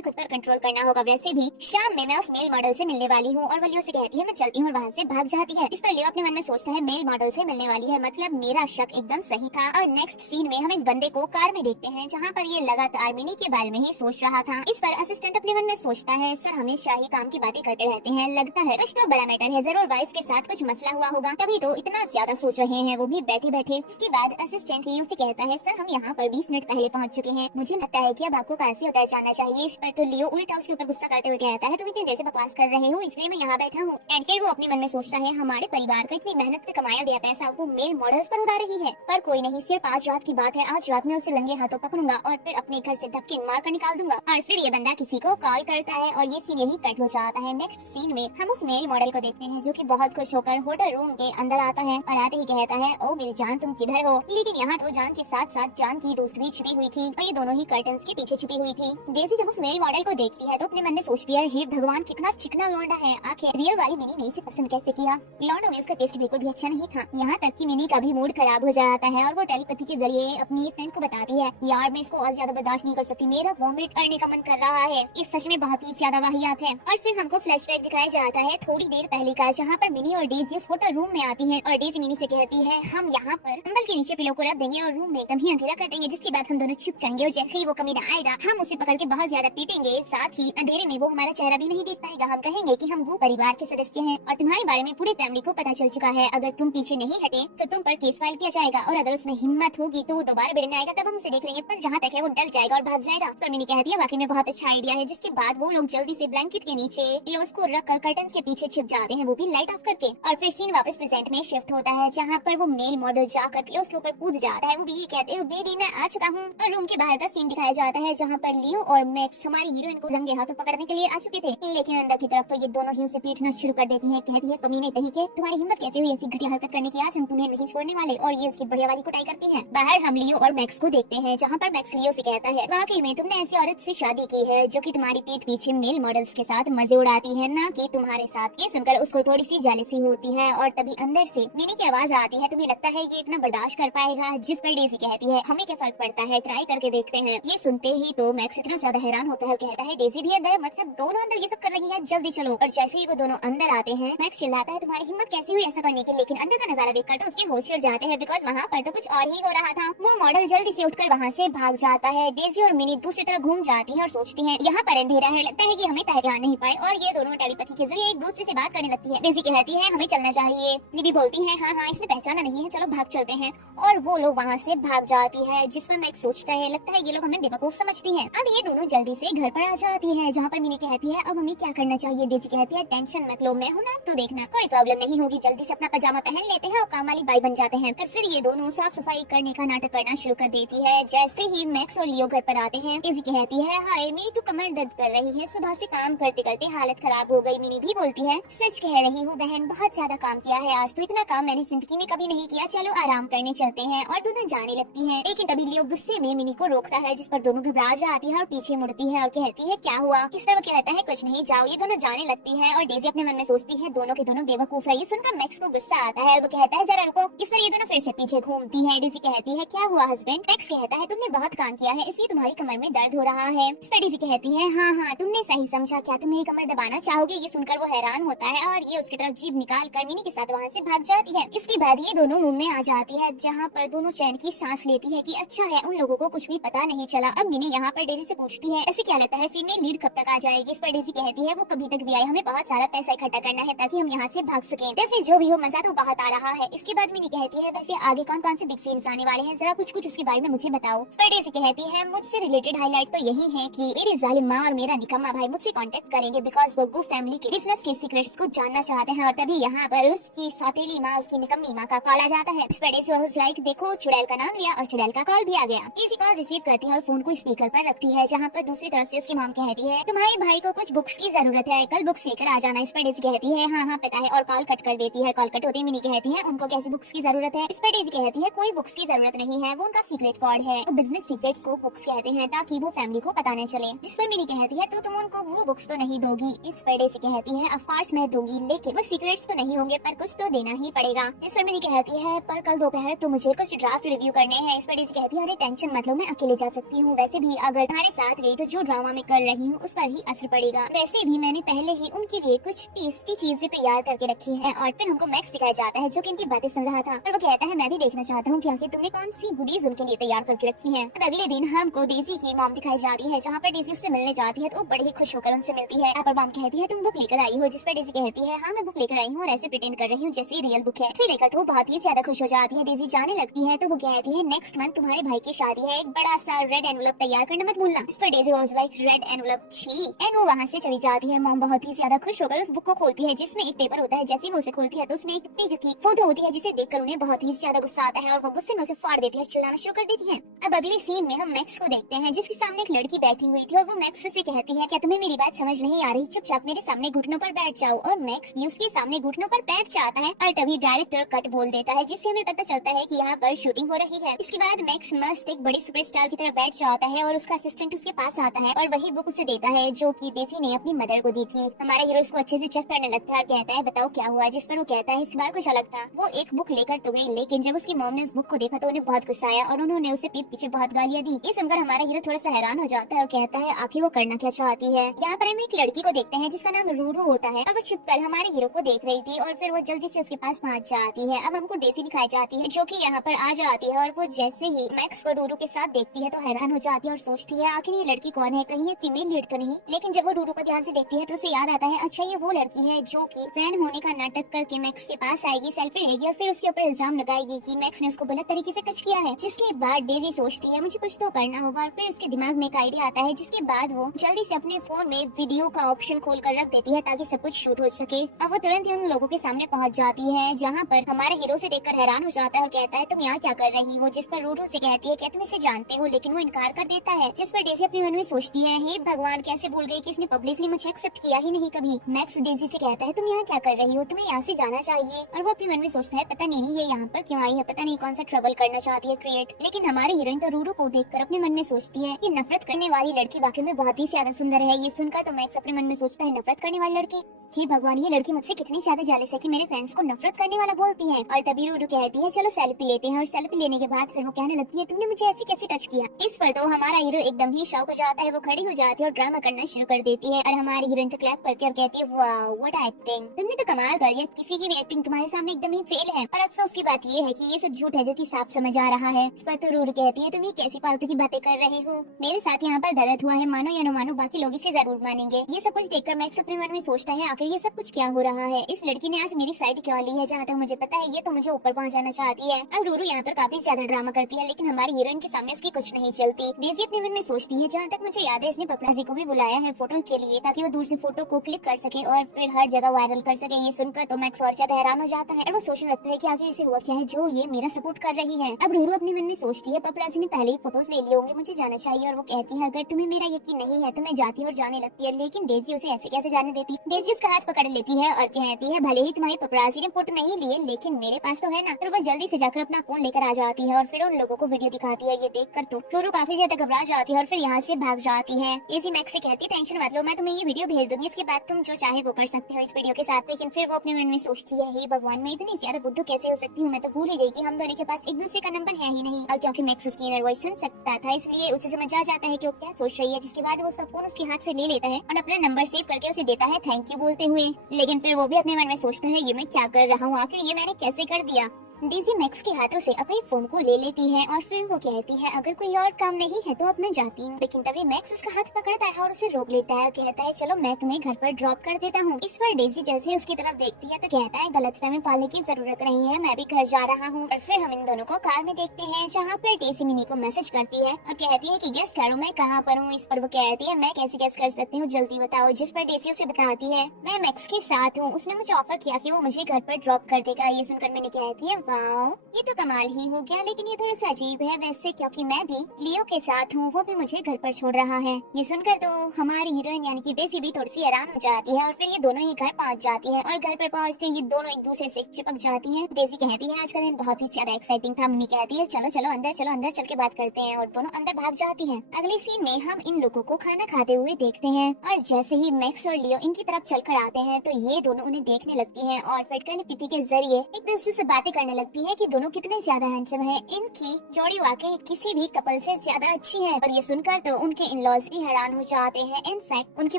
खुद पर कंट्रोल करना होगा। वैसे भी शाम में मैं उस मेल मॉडल से मिलने वाली हूँ। और वो लियो से कहती है मैं चलती हूँ, और वहाँ से भाग जाती है। इस पर लियो अपने मन में सोचता है मेल मॉडल से मिलने वाली है, मतलब मेरा शक एकदम सही था। और नेक्स्ट सीन में हम इस बंदे को कार में देखते हैं, जहाँ पर ये लगातार मिनी के बारे में ही सोच रहा था। इस पर असिस्टेंट अपने मन में सोचता है सर हमेशा ही काम की बातें करते रहते हैं, लगता है कुछ तो बड़ा मैटर है, जरूर वाइफ के साथ कुछ मसला हुआ होगा, तभी तो इतना ज्यादा सोच रहे हैं, वो भी बैठे बैठे। के बाद असिस्टेंट लियो से कहता है सर हम यहाँ पर 20 मिनट पहले पहुँच चुके हैं, मुझे लगता है कि अब आपको कार से उतर जाना चाहिए। इस पर तो लियो उल्टा उसके ऊपर गुस्सा करते हुए कहता है तुम इतनी देर से बकवास कर रहे हो, इसलिए मैं यहाँ बैठा हूँ। एंड फिर वो अपने मन में सोचता है हमारे परिवार का इतनी मेहनत से कमाया गया पैसा वो मेल मॉडल्स पर उड़ा रही है। पर कोई नहीं, सिर्फ आज रात की बात है, आज रात में उसे लंगे हाथों पकड़ूंगा और फिर अपने घर से धक्के मार कर निकाल दूंगा। और फिर ये बंदा किसी को कॉल करता है और ये सीन यही कट हो जाता है। नेक्स्ट सीन में हम उस मेल मॉडल को देखते हैं जो कि बहुत खुश होकर होटल रूम के अंदर आता है और आते ही कहता है ओ मेरी जान तुम किधर हो। लेकिन यहाँ तो जान के साथ साथ जान की दोस्त भी छिपी हुई थी और ये दोनों ही कर्टन्स के पीछे छिपी हुई थी। डेज़ी जब उस मेल मॉडल को देखती है तो अपने मन में सोचती है हे भगवान कितना चिकना लौंडा है, आखिर रियल वाली मिनी ने इसे पसंद कैसे किया। लौंडो में उसका टेस्ट बिल्कुल भी अच्छा नहीं था। यहाँ तक कि मिनी का भी मूड खराब हो जाता है और वो टेलीपैथी के जरिए अपनी फ्रेंड को बताती है यार मैं इसको और ज्यादा बर्दाश्त नहीं कर सकती, मेरा वॉमिट करने का मन कर रहा है। ये सच में बहुत ही ज्यादा वाहियात है। और फिर हमको फ्लैशबैक दिखाया जाता है थोड़ी देर पहले का, जहाँ पर मिनी और डेज़ी उस होटल रूम में आती है और डेज़ी मिनी से कहती है हम यहाँ पर कंबल के नीचे पिलो को रख देंगे और रूम में एकदम ही अंधेरा कर देंगे, जिसके बाद हम दोनों छुप जाएंगे और जैसे ही वो कमीना आएगा हम उसे पकड़ के बहुत ज्यादा पीटेंगे, साथ ही अंधेरे में वो हमारा चेहरा भी नहीं देख पाएगा, हम कहेंगे कि हम वो परिवार के सदस्य हैं और तुम्हारे बारे में पूरी फैमिली को पता चल चुका है, अगर तुम पीछे नहीं हटे तो तुम पर केस फाइल किया जाएगा और अगर उसमें हिम्मत होगी तो वो दोबारा भिड़ने आएगा तब हम उसे देख लेंगे, पर जहाँ तक है वो डर जाएगा और भाग जाएगा। तो मिनी कहती है वाकई में बहुत अच्छा आइडिया है, जिसके बाद वो लोग जल्दी से ब्लैंकेट के नीचे पिलोस को रख कर कर्टन्स के पीछे छिप जाते हैं, वो भी लाइट ऑफ करके। और फिर सीन वापस प्रेजेंट में शिफ्ट होता है, जहाँ पर वो मेल मॉडल जाकर पिलोस के ऊपर कूद जाता है, वो भी ये कहते हुए बेबी मैं आ चुका हूँ। और रूम के बाहर का सीन दिखाया जाता है, जहाँ पर लियो और मैक्स हमारी हीरोइन को रंगे हाथों पकड़ने के लिए आ चुके थे, लेकिन अंदर की तरफ तो ये दोनों ही उसे पीटना शुरू कर देती है। कहती है कमीने कहीं के तुम्हारी हिम्मत कैसे हुई ऐसी घटिया हरकत करने की, आज हम तुम्हें नहीं छोड़ने वाले। और ये उसकी बढ़िया वाली कुटाई करती है। बाहर हम लियो और मैक्स को देखते हैं, जहाँ पर मैक्स लियो से कहता है वाकई में तुमने ऐसी औरत से शादी की है जो कि तुम्हारी पीठ पीछे मेल मॉडल्स के साथ मजे उड़ाती है, ना कि तुम्हारे साथ। ये सुनकर उसको थोड़ी सी जेलसी होती है और तभी अंदर से मिनी की आवाज आती है तुम्हें लगता है ये इतना बर्दाश्त कर पाएगा, जिस पर डेज़ी कहती है हमें क्या फर्क पड़ता है, ट्राई करके देखते हैं। ये सुनते ही तो मैक्स इतना ज्यादा हैरान होता है, कहता है डेज़ी भी अंदर, मतलब दोनों अंदर ये सब कर रही है, जल्दी चलो। और जैसे ही वो दोनों अंदर आते हैं मैक्स चिल्लाता है तुम्हारी हिम्मत कैसी हुई ऐसा करने की, लेकिन अंदर का नजारा देखकर तो उसके होश उड़ जाते हैं, बिकॉज वहाँ पर तो कुछ और ही हो रहा था। वो मॉडल जल्दी से उठकर वहाँ से भाग जाता है। डेज़ी और मिनी दूसरी तरफ घूम जाती है और सोचती है यहाँ पर अंधेरा है, लगता है कि हमें पहचान नहीं पाए, और ये दोनों टेलीपैथी के जरिए एक दूसरे से बात करने लगती है। डेज़ी कहती है हमें चलना चाहिए, लिबी बोलती है हाँ इसने पहचाना नहीं है, चलो भाग चलते हैं। और वो लोग वहाँ से भाग जाती है, जिस पर मैक्स सोचता है लगता है ये लोग हमें बेवकूफ समझती हैं। अब ये दोनों जल्दी से घर पर आ जाती है, जहाँ पर मिनी कहती है अब हमें क्या करना चाहिए। डेज़ी कहती है टेंशन मत लो, मैं हूँ ना, तो देखना कोई प्रॉब्लम नहीं होगी, जल्दी से अपना पजामा पहन लेते हैं और काम वाली बाई बन जाते हैं। तो फिर ये दोनों साफ सफाई करने का नाटक करना शुरू कर देती है। जैसे ही मैक्स और लियो घर पर आते हैं डेज़ी कहती है हाय मेरी तो कमर दर्द कर रही है, सुबह से काम करते करते हालत खराब हो गई। मिनी भी बोलती है सच कह रही हूँ बहन, बहुत ज्यादा काम किया है आज तो, इतना काम मैंने जिंदगी में कभी नहीं किया, चलो आराम करने चलते हैं। और दोनों जाने लगती हैं, लेकिन तभी लियो गुस्से में मिनी को रोकता है, जिस पर दोनों घबरा जाती है और पीछे मुड़ती है और कहती है क्या हुआ। इस तरह वो कहता है कुछ नहीं जाओ। ये दोनों जाने लगती है और डेज़ी अपने मन में सोचती है दोनों के दोनों बेवकूफ है। ये सुनकर मैक्स को गुस्सा आता है और वो कहता है जरा रुको। इस तरह ये दोनों फिर से पीछे घूमती है। डेज़ी कहती है क्या हुआ हस्बैंड। मैक्स कहता है तुमने बहुत काम किया है इसलिए तुम्हारी कमर में दर्द हो रहा है। इस पर डेज़ी कहती है हाँ तुमने सही समझा, क्या तुम मेरी कमर दबाना चाहोगे। ये सुनकर वो हैरान होता है और ये उसकी तरफ जीभ निकाल कर मिनी के साथ वहाँ से भाग जाती है। इसके बाद ये दोनों रूम में आ जाती है, जहाँ पर दोनों चैन की सांस लेती है कि अच्छा है उन लोगों को कुछ भी पता नहीं चला। अब मिनी यहाँ पर डेज़ी से पूछती है ऐसे क्या लगता है फीमेल लीड कब तक आ जाएगी। इस पर डेज़ी कहती है वो कभी तक भी आए, हमें बहुत सारा पैसा इकट्ठा करना है ताकि हम यहाँ से भाग सकें। जैसे जो भी हो मजा तो बहुत आ रहा है। इसके बाद मिनी कहती है वैसे आगे कौन कौन से बिग सीन्स आने वाले हैं, जरा कुछ उसके बारे में मुझे बताओ। पर डेज़ी कहती है मुझसे रिलेटेड हाईलाइट तो यही है कि मेरी जालिम माँ और मेरा निकम्मा भाई मुझसे कांटेक्ट करेंगे, बिकॉज वो गो फैमिली के बिजनेस के सीक्रेट्स को जानना चाहते हैं। और तभी यहाँ पर उसकी सौतेली माँ उसकी निकम्मी माँ का कॉल आ जाता है। इस पर डेज़ी वाज लाइक देखो चुड़ैल का नाम लिया और चुड़ैल का कॉल भी आ गया। डेज़ी कॉल रिसीव करती है और फोन को स्पीकर पर रखती है, जहाँ पर दूसरी तरफ से उसकी मॉम कहती है तुम्हारे भाई को कुछ बुक्स की जरूरत है, कल बुक्स लेकर आ जाना। इस पर डेज़ी कहती है हाँ पता है, और कॉल कट कर देती है। कॉल कट होते ही मिनी कहती है उनको कैसी बुक्स की जरूरत है। इस पर डेज़ी कहती है कोई बुक्स की जरूरत नहीं है, वो उनका सीक्रेट कोड है, तो बिजनेस सीक्रेट्स को बुक्स कहते हैं ताकि वो फैमिली को पता न चले। इस पर पर मिनी कहती है तो तुम उनको वो बुक्स तो नहीं दोगी। इस पर डेजी कहती है ऑफ कोर्स मैं दूंगी, लेकिन वो सीक्रेट्स तो नहीं होंगे पर कुछ तो देना ही पड़ेगा। इस पर मिनी कहती है पर कल दोपहर तो मुझे कुछ ड्राफ्ट रिव्यू करने हैं। इस पर डेजी कहती है अरे टेंशन मत लो, मैं अकेले जा सकती हूँ। वैसे भी अगर तुम्हारे साथ गई तो जो ड्रामा मैं कर रही हूँ उस पर ही असर पड़ेगा। वैसे भी मैंने पहले ही उनके लिए कुछ टेस्टी चीजें तैयार करके रखी है। और फिर हमको मैक्स दिखाया जाता है जो कि इनकी बातें सुन रहा था और वो कहता है मैं भी देखना चाहता हूँ कि आखिर तुमने कौन सी गुडीज उनके लिए तैयार करके रखी है। अब अगले दिन हमको डेजी की मॉम दिखाई जाती है, जहाँ पर डेजी उससे मिलने जाती है तो वो बड़ी ही खुश होकर उनसे मिलती है। पर मॉम कहती है तुम बुक लेकर आई हो, जिस पर डेजी कहती है हाँ मैं बुक लेकर आई हूँ और ऐसे प्रिटेंड कर रही हूँ जैसे रियल बुक है। इसे लेकर तो वो बहुत ही ज्यादा खुश हो जाती है। डेजी जाने लगती है तो वो कहती है नेक्स्ट मंथ तुम्हारे भाई की शादी है, एक बड़ा सा रेड एनवलप तैयार करना मत भूलना। इस पर Daisy was like red envelope छी, एंड वो वहाँ से चली जाती है। मॉम बहुत ही ज्यादा खुश होकर उस बुक को खोलती है जिसमें एक पेपर होता है। जैसे वो उसे खोलती है तो उसमें एक पिग की फोटो होती है जिसे देखकर उन्हें बहुत ही ज्यादा गुस्सा आता है और वो गुस्से में उसे फाड़ देती है, चिल्लाना शुरू कर देती है। अब अगले सीन में हम मैक्स को देखते हैं जिसके सामने एक लड़की बैठी हुई थी और वो मैक्स से कहती है क्या तुम्हें मेरी बात समझ नहीं आ रही, चुपचाप मेरे सामने घुटनों पर बैठ जाओ। और मैक्स भी उसके सामने घुटनों पर बैठ जाता है और तभी डायरेक्टर कट बोल देता है जिससे हमें पता चलता है कि यहाँ पर शूटिंग हो रही है। इसके बाद मैक्स मस्त एक बड़ी सुपरस्टार की तरह बैठ जाता है और उसका असिस्टेंट उसके पास आता है और वही बुक उसे देता है जो कि डेजी ने अपनी मदर को दी थी। हमारा हीरो इसको अच्छे से चेक करने लगता है और कहता है बताओ क्या हुआ, जिस पर वो कहता है इस बार कुछ अलग था। वो एक बुक लेकर तो गई लेकिन जब उसकी मॉम ने उस बुक को देखा तो उन्हें बहुत गुस्सा आया और उन्होंने उसे पीठ पीछे बहुत गालियां दी। ये सुनकर हमारा हीरो थोड़ा सा हैरान हो जाता है और कहता है आखिर वो करना क्या चाहती है। यहाँ पर हम एक लड़की को देखते हैं जिसका नाम रूरू होता है और वो छिपकर हमारे हीरो को देख रही थी और फिर वो जल्दी से उसके पास पहुँच जाती है। अब हमको डेजी दिखाई जाती है जो कि यहाँ पर आ जाती है और वो जैसे ही मैक्स को रूरू के साथ देखती है तो हैरान हो जाती है और सोचती है आखिर ये लड़की कौन है, कहीं ये फीमेल लीड तो नहीं। लेकिन जब वो रूरू को ध्यान से देखती है तो उसे याद आता है अच्छा ये वो लड़की है जो कि जैन होने का नाटक करके मैक्स के पास आएगी, सेल्फी लेगी और फिर उसके ऊपर इल्जाम लगाएगी कि मैक्स ने उसको गलत तरीके से टच किया है। जिसके बाद डेजी सोचती है मुझे कुछ तो करना होगा और फिर उसके दिमाग में एक आइडिया आता है जिसके बाद वो जल्दी से अपने फोन में वीडियो का ऑप्शन खोल कर रख देती है ताकि सब कुछ शूट हो सके। अब वो तुरंत ही उन लोगों के सामने पहुंच जाती है जहाँ पर हमारे हीरो से देखकर हैरान हो जाता है और कहता है तुम यहाँ क्या कर रही हो। जिस पर रूरू से कहती है क्या तुम इसे जानते हो, लेकिन वो इनकार कर देता है। जिस पर डेजी अपने मन में सोचती है हे भगवान कैसे भूल गई कि इसने पब्लिकली मुझे एक्सेप्ट किया ही नहीं कभी। मैक्स डेजी से कहता है तुम यहाँ क्या कर रही हो, तुम्हें यहाँ से जाना चाहिए। और वो अपने मन में सोचता है पता नहीं ये यहाँ पर क्यों आई है, पता नहीं कौन सा ट्रबल करना चाहती है क्रिएट। लेकिन हमारी हीरोइन तो रूरू को देखकर अपने मन में सोचती है ये नफरत करने वाली लड़की वाकई में बहुत ही ज्यादा सुंदर है। ये सुनकर तो मैक्स अपने मन में सोचता है नफरत करने वाली लड़की, हे भगवान ये लड़की मुझसे कितनी ज्यादा जेलस है कि मेरे फैंस को नफरत करने वाला बोलती है। और तभी रूरू कहती है चलो सेल्फी लेते हैं और सेल्फी लेने के बाद फिर वो कहने लगती है तुमने मुझे ऐसे कैसे टच किया। इस पर तो हमारा हीरो एकदम ही शॉक हो जाता है, वो खड़ी हो जाती है और ड्रामा करना शुरू कर देती है और हमारी हीरोइन तो क्लैप करती है और कहती है वाओ व्हाट एक्टिंग, तुमने तो कमाल कर दिया, किसी की भी एक्टिंग तुम्हारे सामने एकदम ही फेल है। और अफसोस की बात ये है कि ये सब झूठ है जो कि साफ समझ आ रहा है। इस पर तो रूरू कहती है तुम ये कैसी फालतू की बातें कर रहे हो, मेरे साथ यहाँ पर गलत हुआ है, मानो या न मानो बाकी लोग इसे जरूर मानेंगे। ये सब कुछ देखकर मैक्स अपने मन में सोचता है आखिर ये सब कुछ क्या हो रहा है, इस लड़की ने आज मेरी साइड क्यों ली है। जहाँ तक मुझे पता है ये तो मुझे ऊपर पहुँचाना चाहती है। अब रूरू यहाँ पर काफी ज्यादा ड्रामा करती है लेकिन हमारी हीरोइन के सामने उसकी कुछ नहीं चलती। डेजी अपने मन में सोचती है जहाँ तक मुझे याद है इसने पपराजी को भी बुलाया है फोटो के लिए ताकि वो दूर से फोटो को क्लिक कर सके और फिर हर जगह वायरल कर सके। ये सुनकर तो मैक्स और ज्यादा हैरान हो जाता है और वो सोचने लगता है कि आखिर इसे हुआ क्या है जो ये मेरा सपोर्ट कर रही है। अब रूरू अपने मन में सोचती है पपराजी ने पहले ही फोटोज ले लिए होंगे, मुझे जाना चाहिए। और वो कहती है अगर तुम्हें मेरा यकीन नहीं है तो मैं जाती है और जाने लगती है। लेकिन डेजी उसे ऐसे कैसे जाने देती। डेजी उसका हाथ पकड़ लेती है और कहती है भले ही तुम्हारी पपराजी ने फोटो नहीं लिए लेकिन मेरे पास तो है ना। फिर वो जल्दी से जाकर अपना फोन लेकर आ जाती है और फिर उन लोगों को वीडियो दिखाती है। ये देखकर तो रूरू काफी ज्यादा घबरा जाती है और फिर यहाँ से भाग जाती है। डेजी मैक्स से कहती है टेंशन मत लो, मैं तुम्हें ये वीडियो भेज दूंगी, इसके बाद तुम जो चाहे वो कर सकते हो इस वीडियो के साथ। लेकिन फिर वो अपने मन में सोचती है हे भगवान मैं इतनी ज्यादा बुद्धू कैसे हो सकती हूँ, मैं तो भूल ही गई कि हम दोनों के पास एक दूसरे का नंबर है ही नहीं। और क्योंकि मैक्स उसकी इनर वॉइस सुन सकता था इसलिए उसे समझ आ जाता है कि वो क्या सोच रही है। जिसके बाद वो उसका फोन उसके हाथ से ले लेता है और अपना नंबर सेव करके उसे देता है थैंक यू बोलते हुए। लेकिन फिर वो भी अपने मन में सोचता है ये मैं क्या कर रहा हूँ, आखिर ये मैंने कैसे कर दिया। डेजी मैक्स के हाथों से अपने फोन को ले लेती है और फिर वो कहती है अगर कोई और काम नहीं है तो अब मैं जाती हूँ। लेकिन तभी मैक्स उसका हाथ पकड़ता है और उसे रोक लेता है, कहता है चलो मैं तुम्हें घर पर ड्रॉप कर देता हूँ। इस पर डेजी जैसे उसकी तरफ देखती है तो कहता है गलतफहमी पालने की जरूरत नहीं है, मैं भी घर जा रहा हूँ। और फिर हम इन दोनों को कार में देखते हैं जहाँ पर डेजी मिनी को मैसेज करती है और कहती है कि गेस करो मैं कहाँ पर हूँ। इस पर वो कहती है मैं कैसे गेस कर सकती हूँ, जल्दी बताओ। जिस पर डेजी उसे बताती है मैं मैक्स के साथ हूँ, उसने मुझे ऑफर किया कि वो मुझे घर पर ड्रॉप कर देगा। ये सुनकर मैंने कहती है वाओ, ये तो कमाल ही हो गया, लेकिन ये थोड़ा सा अजीब है वैसे, क्योंकि मैं भी लियो के साथ हूँ, वो भी मुझे घर पर छोड़ रहा है। ये सुनकर तो हमारी हीरोइन यानी कि डेजी भी थोड़ी सी हैरान हो जाती है और फिर ये दोनों ही घर पहुँच जाती है और घर पर पहुँचते ये दोनों एक दूसरे से चिपक जाती है। डेजी कहती है आज का दिन बहुत ही ज्यादा एक्साइटिंग था। मम्मी कहती है चलो चलो अंदर चल के बात करते हैं और दोनों अंदर भाग जाती है। अगले सीन में हम इन लोगों को खाना खाते हुए देखते हैं और जैसे ही मैक्स और लियो इनकी तरफ चल कर आते हैं तो ये दोनों उन्हें देखने लगती हैं और फिर टेलीपैथी के जरिए एक दूसरे से बातें करने लगती है कि दोनों कितने ज्यादा हैंडसम हैं। इनकी जोड़ी वाकई किसी भी कपल से ज्यादा अच्छी है। और ये सुनकर तो उनके इन-लॉज भी हैरान हो जाते हैं। इनफैक्ट उनकी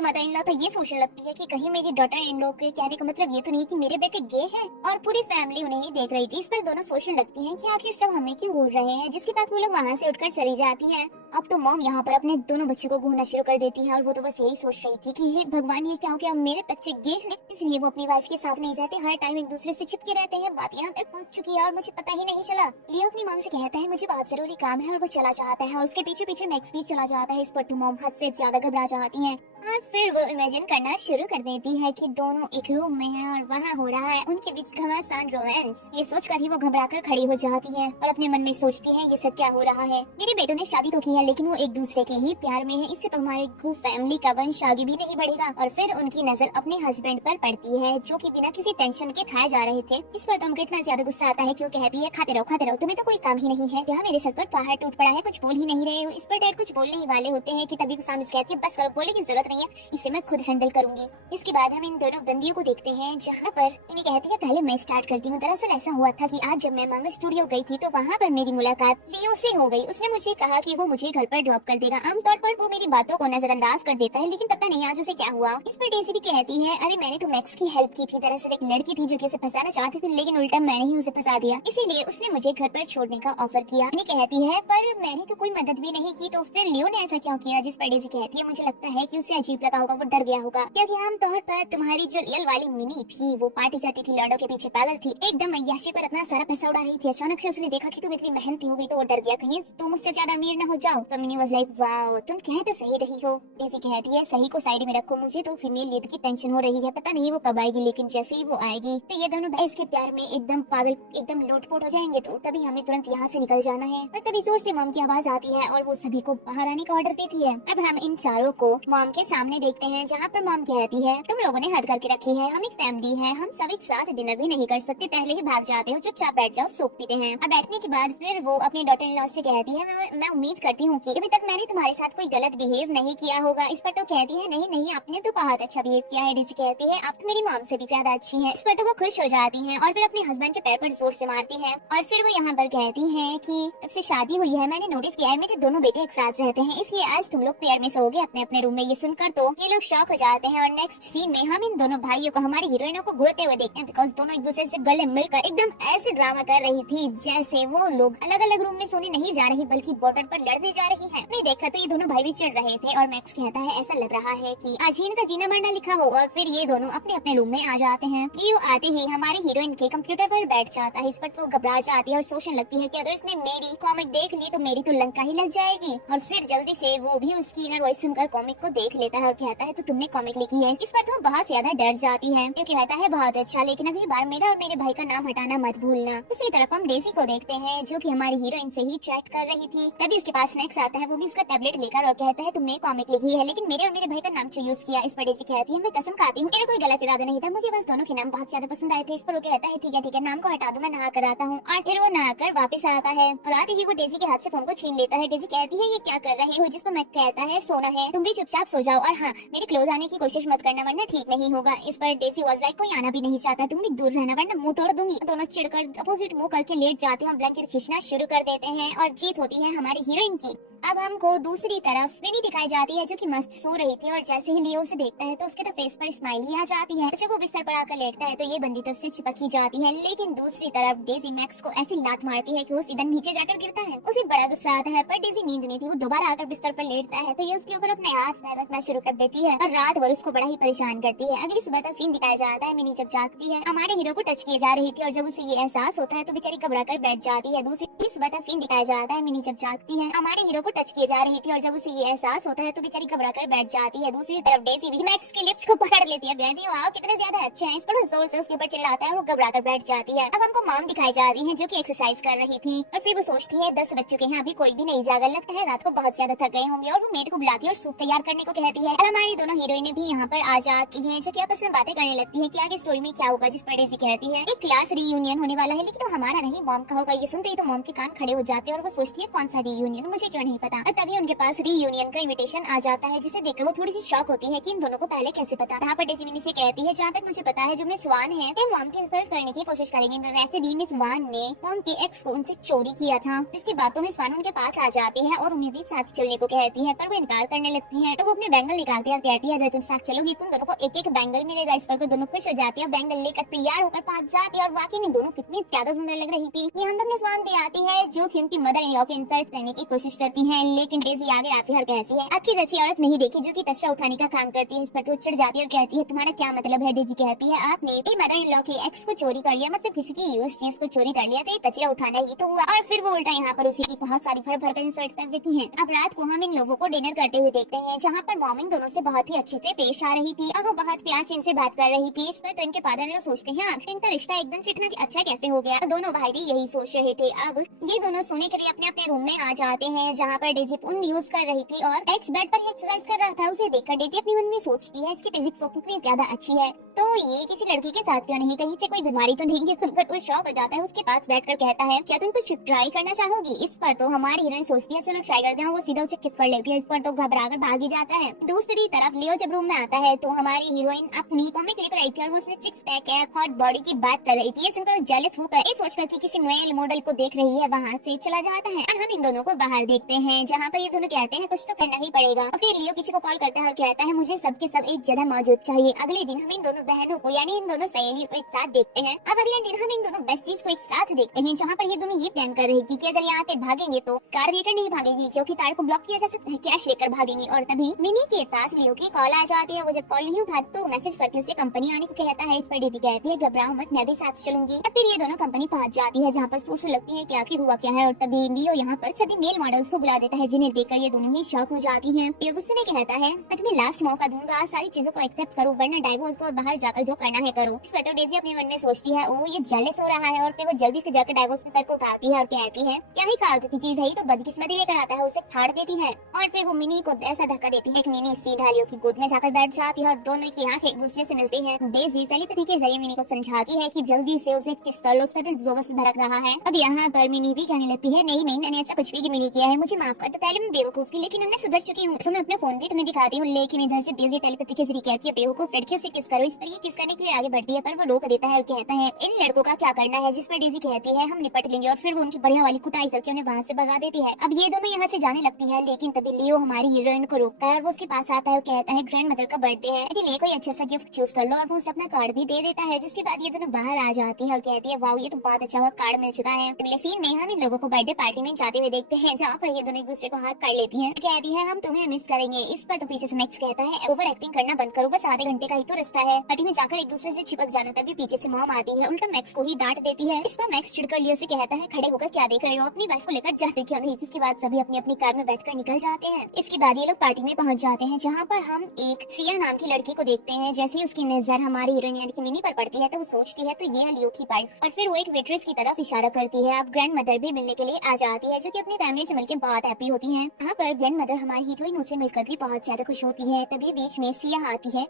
मदर इन लॉ तो ये सोचने लगती है कि कहीं मेरी डॉटर इन लॉ के कहने का मतलब ये तो नहीं कि मेरे बेटे गे हैं। और पूरी फैमिली उन्हें ही देख रही थी। इस पर दोनों सोचने लगती हैं कि आखिर सब हमें क्यों घूर रहे हैं, जिसके बाद वो लोग वहाँ से उठकर चली जाती हैं। अब तो मॉम यहाँ पर अपने दोनों बच्चों को घूरना शुरू कर देती है और वो तो बस यही सोच रही थी कि हे भगवान ये क्या हो गया, मेरे बच्चे गे हैं। इसलिए वो अपनी वाइफ के साथ नहीं जाते, हर टाइम एक दूसरे से चिपके रहते हैं। बात यहाँ तक पहुँच चुकी है और मुझे पता ही नहीं चला। लियो अपनी मॉम से कहता है मुझे बहुत जरूरी काम है और वो चला जाता है और उसके पीछे पीछे मैक्स भी चला जाता है। इस पर तो मॉम हद से ज्यादा घबरा जाती है और फिर वो इमेजिन करना शुरू कर देती है कि दोनों एक रूम में हैं और वहाँ हो रहा है उनके बीच घमासान रोमांस। ये सोचकर ही वो घबराकर खड़ी हो जाती है और अपने मन में सोचती है ये सब क्या हो रहा है। मेरे बेटों ने शादी तो की है लेकिन वो एक दूसरे के ही प्यार में है, इससे तो हमारे फैमिली का वंश आगे भी नहीं बढ़ेगा। और फिर उनकी नजर अपने हस्बैंड पर पड़ती है जो कि बिना किसी टेंशन के खाए जा रहे थे। इस पर तो उनको इतना ज्यादा गुस्सा आता है कि वो कहती है खाते रहो, तुम्हें तो कोई काम ही नहीं है, यहाँ मेरे सर पर पहाड़ टूट पड़ा है, कुछ बोल ही नहीं रहे हो। इस पर डैड कुछ बोलने ही वाले होते हैं कि तभी गुस्सा में कहती है बस करो, बोलने की जरूरत नहीं है, इसे मैं खुद हैंडल करूंगी। इसके बाद हम इन दोनों बंदियों को देखते हैं जहाँ पर इन्हें कहती है पहले मैं स्टार्ट करती हूँ। दरअसल ऐसा हुआ था कि आज जब मैं मांगा स्टूडियो गई थी तो वहाँ पर मेरी मुलाकात लियो से हो गई। उसने मुझे कहा कि वो मुझे घर पर ड्रॉप कर देगा। आमतौर पर वो मेरी बातों को नजरअंदाज कर देता है लेकिन पता नहीं आज उसे क्या हुआ। इस पर डेजी भी कहती है अरे मैंने तो मैक्स की हेल्प की थी, दरअसल एक लड़की थी जो कि उसे फंसाना चाहती थी लेकिन उल्टा मैंने ही उसे फंसा दिया, इसीलिए उसने मुझे घर पर छोड़ने का ऑफर किया। इन्हें कहती है पर मैंने तो कोई मदद भी नहीं की, तो फिर लियो ने ऐसा क्यों किया। जिस पर डेजी कहती है मुझे लगता है कि उसे अजीब लगा होगा, वो डर गया होगा क्योंकि आमतौर पर तुम्हारी जो रियल वाली मिनी थी वो पार्टी जाती थी, लड़ों के पीछे पागल थी, एकदम अय्याशी पर अपना सारा पैसा उड़ा रही थी। अचानक से उसने देखा कि तुम इतनी मेहनती हो गई तो वो डर गया कहीं तुम मुझसे ज्यादा अमीर न हो जाओ। तो मिनी वाज लाइक वाओ तुम कह तो सही रही हो। डेजी कहती है सही को साइड में रखो, मुझे तो फीमेल लीड की टेंशन हो रही है, पता नहीं वो कब आएगी, लेकिन जैसे ही वो आएगी तो ये दोनों इसके प्यार में एकदम पागल एकदम लोटपोट हो जाएंगे, तो तभी हमें तुरंत यहाँ से निकल जाना है। और तभी जोर से मॉम की आवाज आती है और वो सभी को बाहर आने का ऑर्डर देती है। अब हम इन चारों को मॉम के सामने देखते हैं जहाँ पर मॉम कहती है तुम लोगों ने हद करके रखी है, हम एक फैमिली है, हम सब एक साथ डिनर भी नहीं कर सकते, पहले ही भाग जाते हो, चुपचाप बैठ जाओ, सूप पीते हैं। और बैठने के बाद फिर वो अपने डॉटर इन लॉ से कहती है मैं उम्मीद करती हूँ कि अभी तक मैंने तुम्हारे साथ कोई गलत बिहेव नहीं किया होगा। इस पर तो कहती है नहीं आपने तो बहुत अच्छा बिहेव किया है। डेजी कहती है आप तो मेरी मॉम से भी ज्यादा अच्छी हैं। इस पर तो वो खुश हो जाती हैं और फिर अपने हस्बैंड के पैर पर जोर से मारती हैं और फिर वो यहाँ पर कहती हैं कि जब से शादी हुई है मैंने नोटिस किया है मेरे दोनों बेटे एक साथ रहते हैं, इसलिए आज तुम लोग पेयर में सोओगे अपने अपने रूम में। ये सुनकर तो ये लोग शॉक हो जाते हैं और नेक्स्ट सीन में हम इन दोनों भाइयों को हमारी हीरोइनों को घुरते हुए देखते हैं बिकॉज दोनों एक दूसरे से गले मिलकर एकदम ऐसे ड्रामा कर रही थी जैसे वो लोग अलग अलग रूम में सोने नहीं जा रही बल्कि बॉर्डर पर लड़ने जा रही है। नहीं देखा तो ये दोनों भाई भी चिढ़ रहे थे और मैक्स कहता है ऐसा लग रहा है कि आज ही इनका जीना मरना लिखा हो। और फिर ये दोनों अपने अपने रूम में आ जाते हैं। लियो आते ही हमारी हीरोइन के कंप्यूटर पर बैठ जाता है। इस पर तो घबरा जाती है और सोचने लगती है कि अगर इसने मेरी कॉमिक देख ली तो मेरी तो लंका ही लग जाएगी। और फिर जल्दी से वो भी उसकी इनर वॉइस सुनकर कॉमिक को देख लेता है और कहता है तो तुमने कॉमिक लिखी है। इस पर तो बहुत ज्यादा डर जाती है क्योंकि कहता है बहुत अच्छा, लेकिन अगली बार मेरा और मेरे भाई का नाम हटाना मत भूलना। दूसरी तरफ हम डेजी को देखते हैं जो कि हमारी हीरोइन से ही चैट कर रही थी। तभी उसके पास स्नैक्स आता है, वो भी उसका टैबलेट लेकर और कहता है तुमने कॉमिक लिखी है लेकिन मेरे और मेरे भाई का नाम क्यों यूज किया। इस पर डेजी कहती है मैं कसम खाती हूँ मेरा कोई गलत इरादा नहीं था, मुझे बस दोनों के नाम बहुत ज्यादा पसंद आए थे। इस पर वो कहता है ठीक है नाम को हटा दो, मैं नहा कर आता हूँ। और फिर वो नहा कर वापस आता है और आते ही वो डेजी के हाथ से फोन को छीन लेता है। डेजी कहती है ये क्या कर रहे हो, जिस पर मैक कहता है सोना है, तुम भी चुपचाप सो जाओ और हाँ मेरे क्लोज आने की कोशिश मत करना वरना ठीक नहीं होगा। इस पर डेजी वाज लाइक कोई आना भी नहीं चाहता, तुम भी दूर रहना वरना मुंह तोड़ दूंगी। दोनों चिढ़कर अपोजिट मुंह करके लेट जाते हैं और ब्लैंकेट खींचना शुरू कर देते हैं और जीत होती है हमारी हीरोइन की। अब हमको दूसरी तरफ रिनी दिखाई जाती है जो कि मस्त सो रही थी और जैसे ही लियो उसे देखता है तो उसके तो फेस पर स्माइल ही आ जाती है। जब वो बिस्तर पर आकर लेटता है तो ये बंदी तो उससे चिपक ही जाती है, लेकिन दूसरी तरफ डेजी मैक्स को ऐसी लात मारती है कि वो सीधा नीचे जाकर गिरता है। उसे बड़ा गुस्सा आता है पर डेजी नींद में थी, वो दोबारा आकर बिस्तर पर लेटता है तो ये उसके ऊपर अपने हाथ बहकना शुरू कर देती है और रात भर उसको बड़ा ही परेशान करती है। अगली सुबह का सीन दिखाया जाता है, मिनी जब जागती है हमारे हीरो को टच किए जा रही थी और जब उसे ये एहसास होता है तो बेचारी घबरा कर बैठ जाती है। दूसरी सुबह का सीन दिखाया जाता है, मिनी जब जागती है हमारे हीरो को टच किए जा रही थी और जब उसे ये एहसास होता है तो बेचारी घबरा कर बैठ जाती है। दूसरी तरफ डेजी भी मैक्स के लिप्स को पकड़ लेती है। बेहती वाह कितने ज्यादा अच्छे हैं, इस पर जोर से उसके ऊपर चिल्लाता है और वो घबरा कर बैठ जाती है। अब हमको मॉम दिखाई जा रही है जो कि एक्सरसाइज कर रही थी और फिर वो सोचती है 10 बज चुके हैं, अभी कोई भी नहीं जागा, लगता है रात को बहुत ज्यादा थक गए होंगे, और वो मेड को बुलाती है और सूप तैयार करने को कहती है। और हमारी दोनों हीरोइनें भी यहाँ पर आ जाती हैं जो कि आपस में बातें करने लगती है कि आगे स्टोरी में क्या होगा। जिस पर डेजी कहती है एक क्लास रीयूनियन होने वाला है, लेकिन वो हमारा नहीं मॉम का होगा। ये सुनते ही तो मॉम के कान खड़े हो जाते हैं और वो सोचती है कौन सा रीयूनियन, मुझे क्यों नहीं पता। तभी उनके पास रीयूनियन का इन्विटेशन आ जाता है जिसे देखकर वो थोड़ी सी शॉक होती है कि इन दोनों को पहले कैसे पता। यहाँ पर डेजी मिनी से कहती है जहाँ तक मुझे पता है जो मिस वान है वो मॉम के ऊपर करने की कोशिश करेंगे। वैसे भी मिस वान ने मॉम के एक्स को उनसे चोरी किया था। इसके बाद तो मिस वान उनके पास आ जाती है और उन्हें भी साथ चलने को कहती है, पर वो इनकार करने लगती है। तो वो अपने बैंगल निकालती है और कहती है जब तुम साथ चलोगी तुम दोनों को एक एक बैंगल मिलेगा। इस पर तो दोनों खुश हो जाती है, बैंगल लेकर तैयार होकर पास जाती है और वाकई में दोनों कितनी ज्यादा सुंदर लग रही थी। यहाँ तक मिस वान भी आती है जो कि उनकी मदर इन लॉ को इंसल्ट करने की कोशिश करती है, लेकिन डेजी आगे आती है और कहती है अच्छी जैसी औरत नहीं देखी जो कि कचरा उठाने का काम करती है। इस पर तो चिढ़ जाती है और कहती है तुम्हारा क्या मतलब है। डेजी कहती है आपने मदर इन लॉ के एक्स को चोरी कर लिया, मतलब किसी की यूज चीज को चोरी कर लिया, तो ये कचरा उठाना ही तो हुआ। और फिर वो उल्टा यहाँ पर उसी की बहुत सारी भर भर कर इंसल्ट कर देती है। अब रात को हम इन लोगों को डिनर करते हुए देखते हैं जहाँ पर मॉम इन दोनों से बहुत ही अच्छे से पेश आ रही थी और वो बहुत प्यार से इनसे बात कर रही थी। इस पर तो इनके फादर लोग सोचते हैं आखिर इनका रिश्ता एकदम से इतना अच्छा कैसे हो गया। दोनों भाई भी यही सोच रहे थे। अब ये दोनों सोने के लिए अपने अपने रूम में आ जाते हैं जहाँ पर डेजी फोन यूज कर रही थी और एक्स बेड पर ही एक्सरसाइज कर रहा था। उसे देखकर डेजी अपने मन में सोचती है इसकी फिजिक्स तो कितनी ज्यादा अच्छी है, तो ये किसी लड़की के साथ क्यों नहीं, कहीं से कोई बीमारी तो नहीं। ये सुनकर वो शॉक हो जाता है, उसके पास बैठकर कहता है क्या तुम कुछ ट्राई करना चाहोगी। इस पर तो हमारी हीरोइन सोचती है चलो ट्राई करते हैं, वो सीधा उसे किस कर लेती है। इस पर तो घबरा कर भाग ही जाता है। दूसरी तरफ लियो जब रूम में आता है तो हमारी हीरोइन अपनी कॉमिक लेकर आई थी और वो उसने 6 पैक है हॉट बॉडी की बात कर रही थी। ये सुनकर जेलस होकर एक सोचकर कि किसी नए मॉडल को देख रही है वहाँ से चला जाता है। और हम इन दोनों को बाहर देखते हैं जहाँ पर ये दोनों कहते हैं कुछ तो करना ही पड़ेगा। फिर लियो किसी को कॉल करता है और कहता है मुझे सबके सब एक जगह मौजूद चाहिए। अगले दिन हम इन दोनों बहनों को यानी इन दोनों सहेलियों को एक साथ देखते हैं। अब अगले दिन हम इन दोनों बेस्टीज को एक साथ देखते हैं जहाँ पर ये दोनों ये प्लान कर रही थी कि अगर यहाँ आके भागेंगे तो कार लेकर नहीं भागेगी जो कि तार को ब्लॉक किया जा सकता है, कैश लेकर भागेंगे। और तभी मिनी के पास लियो की कॉल आ जाती है। वो जब कॉल नहीं उठाती तो मैसेज करके उसे कंपनी आने को कहता है। इस पर डेजी कहती है घबराओ मत, मैं भी साथ चलूंगी। अब फिर ये दोनों कंपनी पहुंच जाती है जहाँ पर सोचने लगती है कि आखिर हुआ क्या है। और तभी लियो यहाँ पर सभी मेल मॉडल्स को बुला देता है जिन्हें देखकर ये दोनों ही शॉक हो जाती है। लियो गुस्से में कहता है मैं तुम्हें लास्ट मौका दूंगा, सारी चीजों को एक्सेप्ट करो वरना डाइवोर्स को बाहर जाकर जो करना है करो। इस पर तो डेजी अपने मन में सोचती है ओ ये जेलस हो रहा है और फिर वो जल्दी से जाकर डाइवोर्स के तर्क उठाती है और कहती है क्या ही फालतू की चीज है, तो बदकिस्मती लेकर आता है, उसे फाड़ देती है। और फिर वो मिनी को ऐसा धक्का देती है कि मिनी सीधा लियो की गोद में जाकर बैठ जाती है और दोनों की आंखें एक दूसरे से मिलती हैं। डेजी टेलीपैथी के जरिए मिनी को समझाती है कि जल्दी से उसे किस कर लो, उसका दिल जोरों से धड़क रहा है। अब यहाँ पर मिनी भी कहने लगती है नहीं नहीं मैंने ऐसा कुछ भी नहीं किया है, मुझे माफ कर दो, पहले मैं बेवकूफ थी लेकिन मैं सुधर चुकी हूँ। मैं अपना फोन भी तुम्हें दिखाती हूँ। लेकिन इधर से डेजी टेलीपैथी के जरिए कहती है बेवकूफ लड़कियों से किस करो। इस पर ये किस करने के लिए आगे बढ़ती है पर वो रोक देता है और कहता है इन लड़कों का क्या करना है। जिस पर डेजी कहती है हम निपट लेंगे और फिर वो उनकी बढ़िया वाली कुटाई करके उन्हें वहाँ से भगा देती है। अब ये दोनों यहाँ से जाने लगती है लेकिन तभी लियो हमारी हीरोइन को रोकता है और वो उसके पास आता है और कहता है ग्रैंड मदर का बर्थडे है, लिए कोई अच्छा सा गिफ्ट चूज कर लो और वो अपना कार्ड भी दे देता है। जिसके बाद ये दोनों बाहर आ जाती है और कहती है वाओ ये तो बहुत अच्छा हुआ, कार्ड मिल चुका है। अगले सीन में हम इन लोगों को बर्थडे पार्टी में जाते हुए देखते हैं जहाँ पर ये दोनों एक दूसरे को हाथ कर लेती हैं। कहती है हम तुम्हें मिस करेंगे। इस पर तो पीछे से मैक्स कहता है ओवर एक्टिंग करना बंद करो, बस आधे घंटे का ही तो रास्ता है, पार्टी में जाकर एक दूसरे से चिपक जाना। तभी पीछे से मॉम आती है, उल्टा मैक्स को ही डांट देती है। इस पर मैक्स चिढ़कर लियो से कहता है खड़े होकर क्या देख रहे हो, अपनी वाइफ को लेकर जाते क्यों नहीं। जिसके बाद सभी अपनी अपनी कार में बैठकर निकल जाते हैं। इसके बाद ये लोग पार्टी में पहुंच जाते हैं जहाँ पर हम एक सिया नाम की लड़की को देखते हैं। जैसे ही उसकी नजर हमारी हीरोइन यानी कि मिनी पर पड़ती है तो वो सोचती है तो ये है लियो की वाइफ और फिर वो एक वेट्रेस की तरफ इशारा करती है। अब ग्रैंड मदर भी मिलने के लिए आ जाती है जो कि अपनी फैमिली से मिलकर बहुत हैप्पी होती है। यहाँ पर ग्रैंड मदर हमारी हीरोइन से मिलकर भी बहुत ज्यादा खुश होती है। तभी बीच में सिया आती है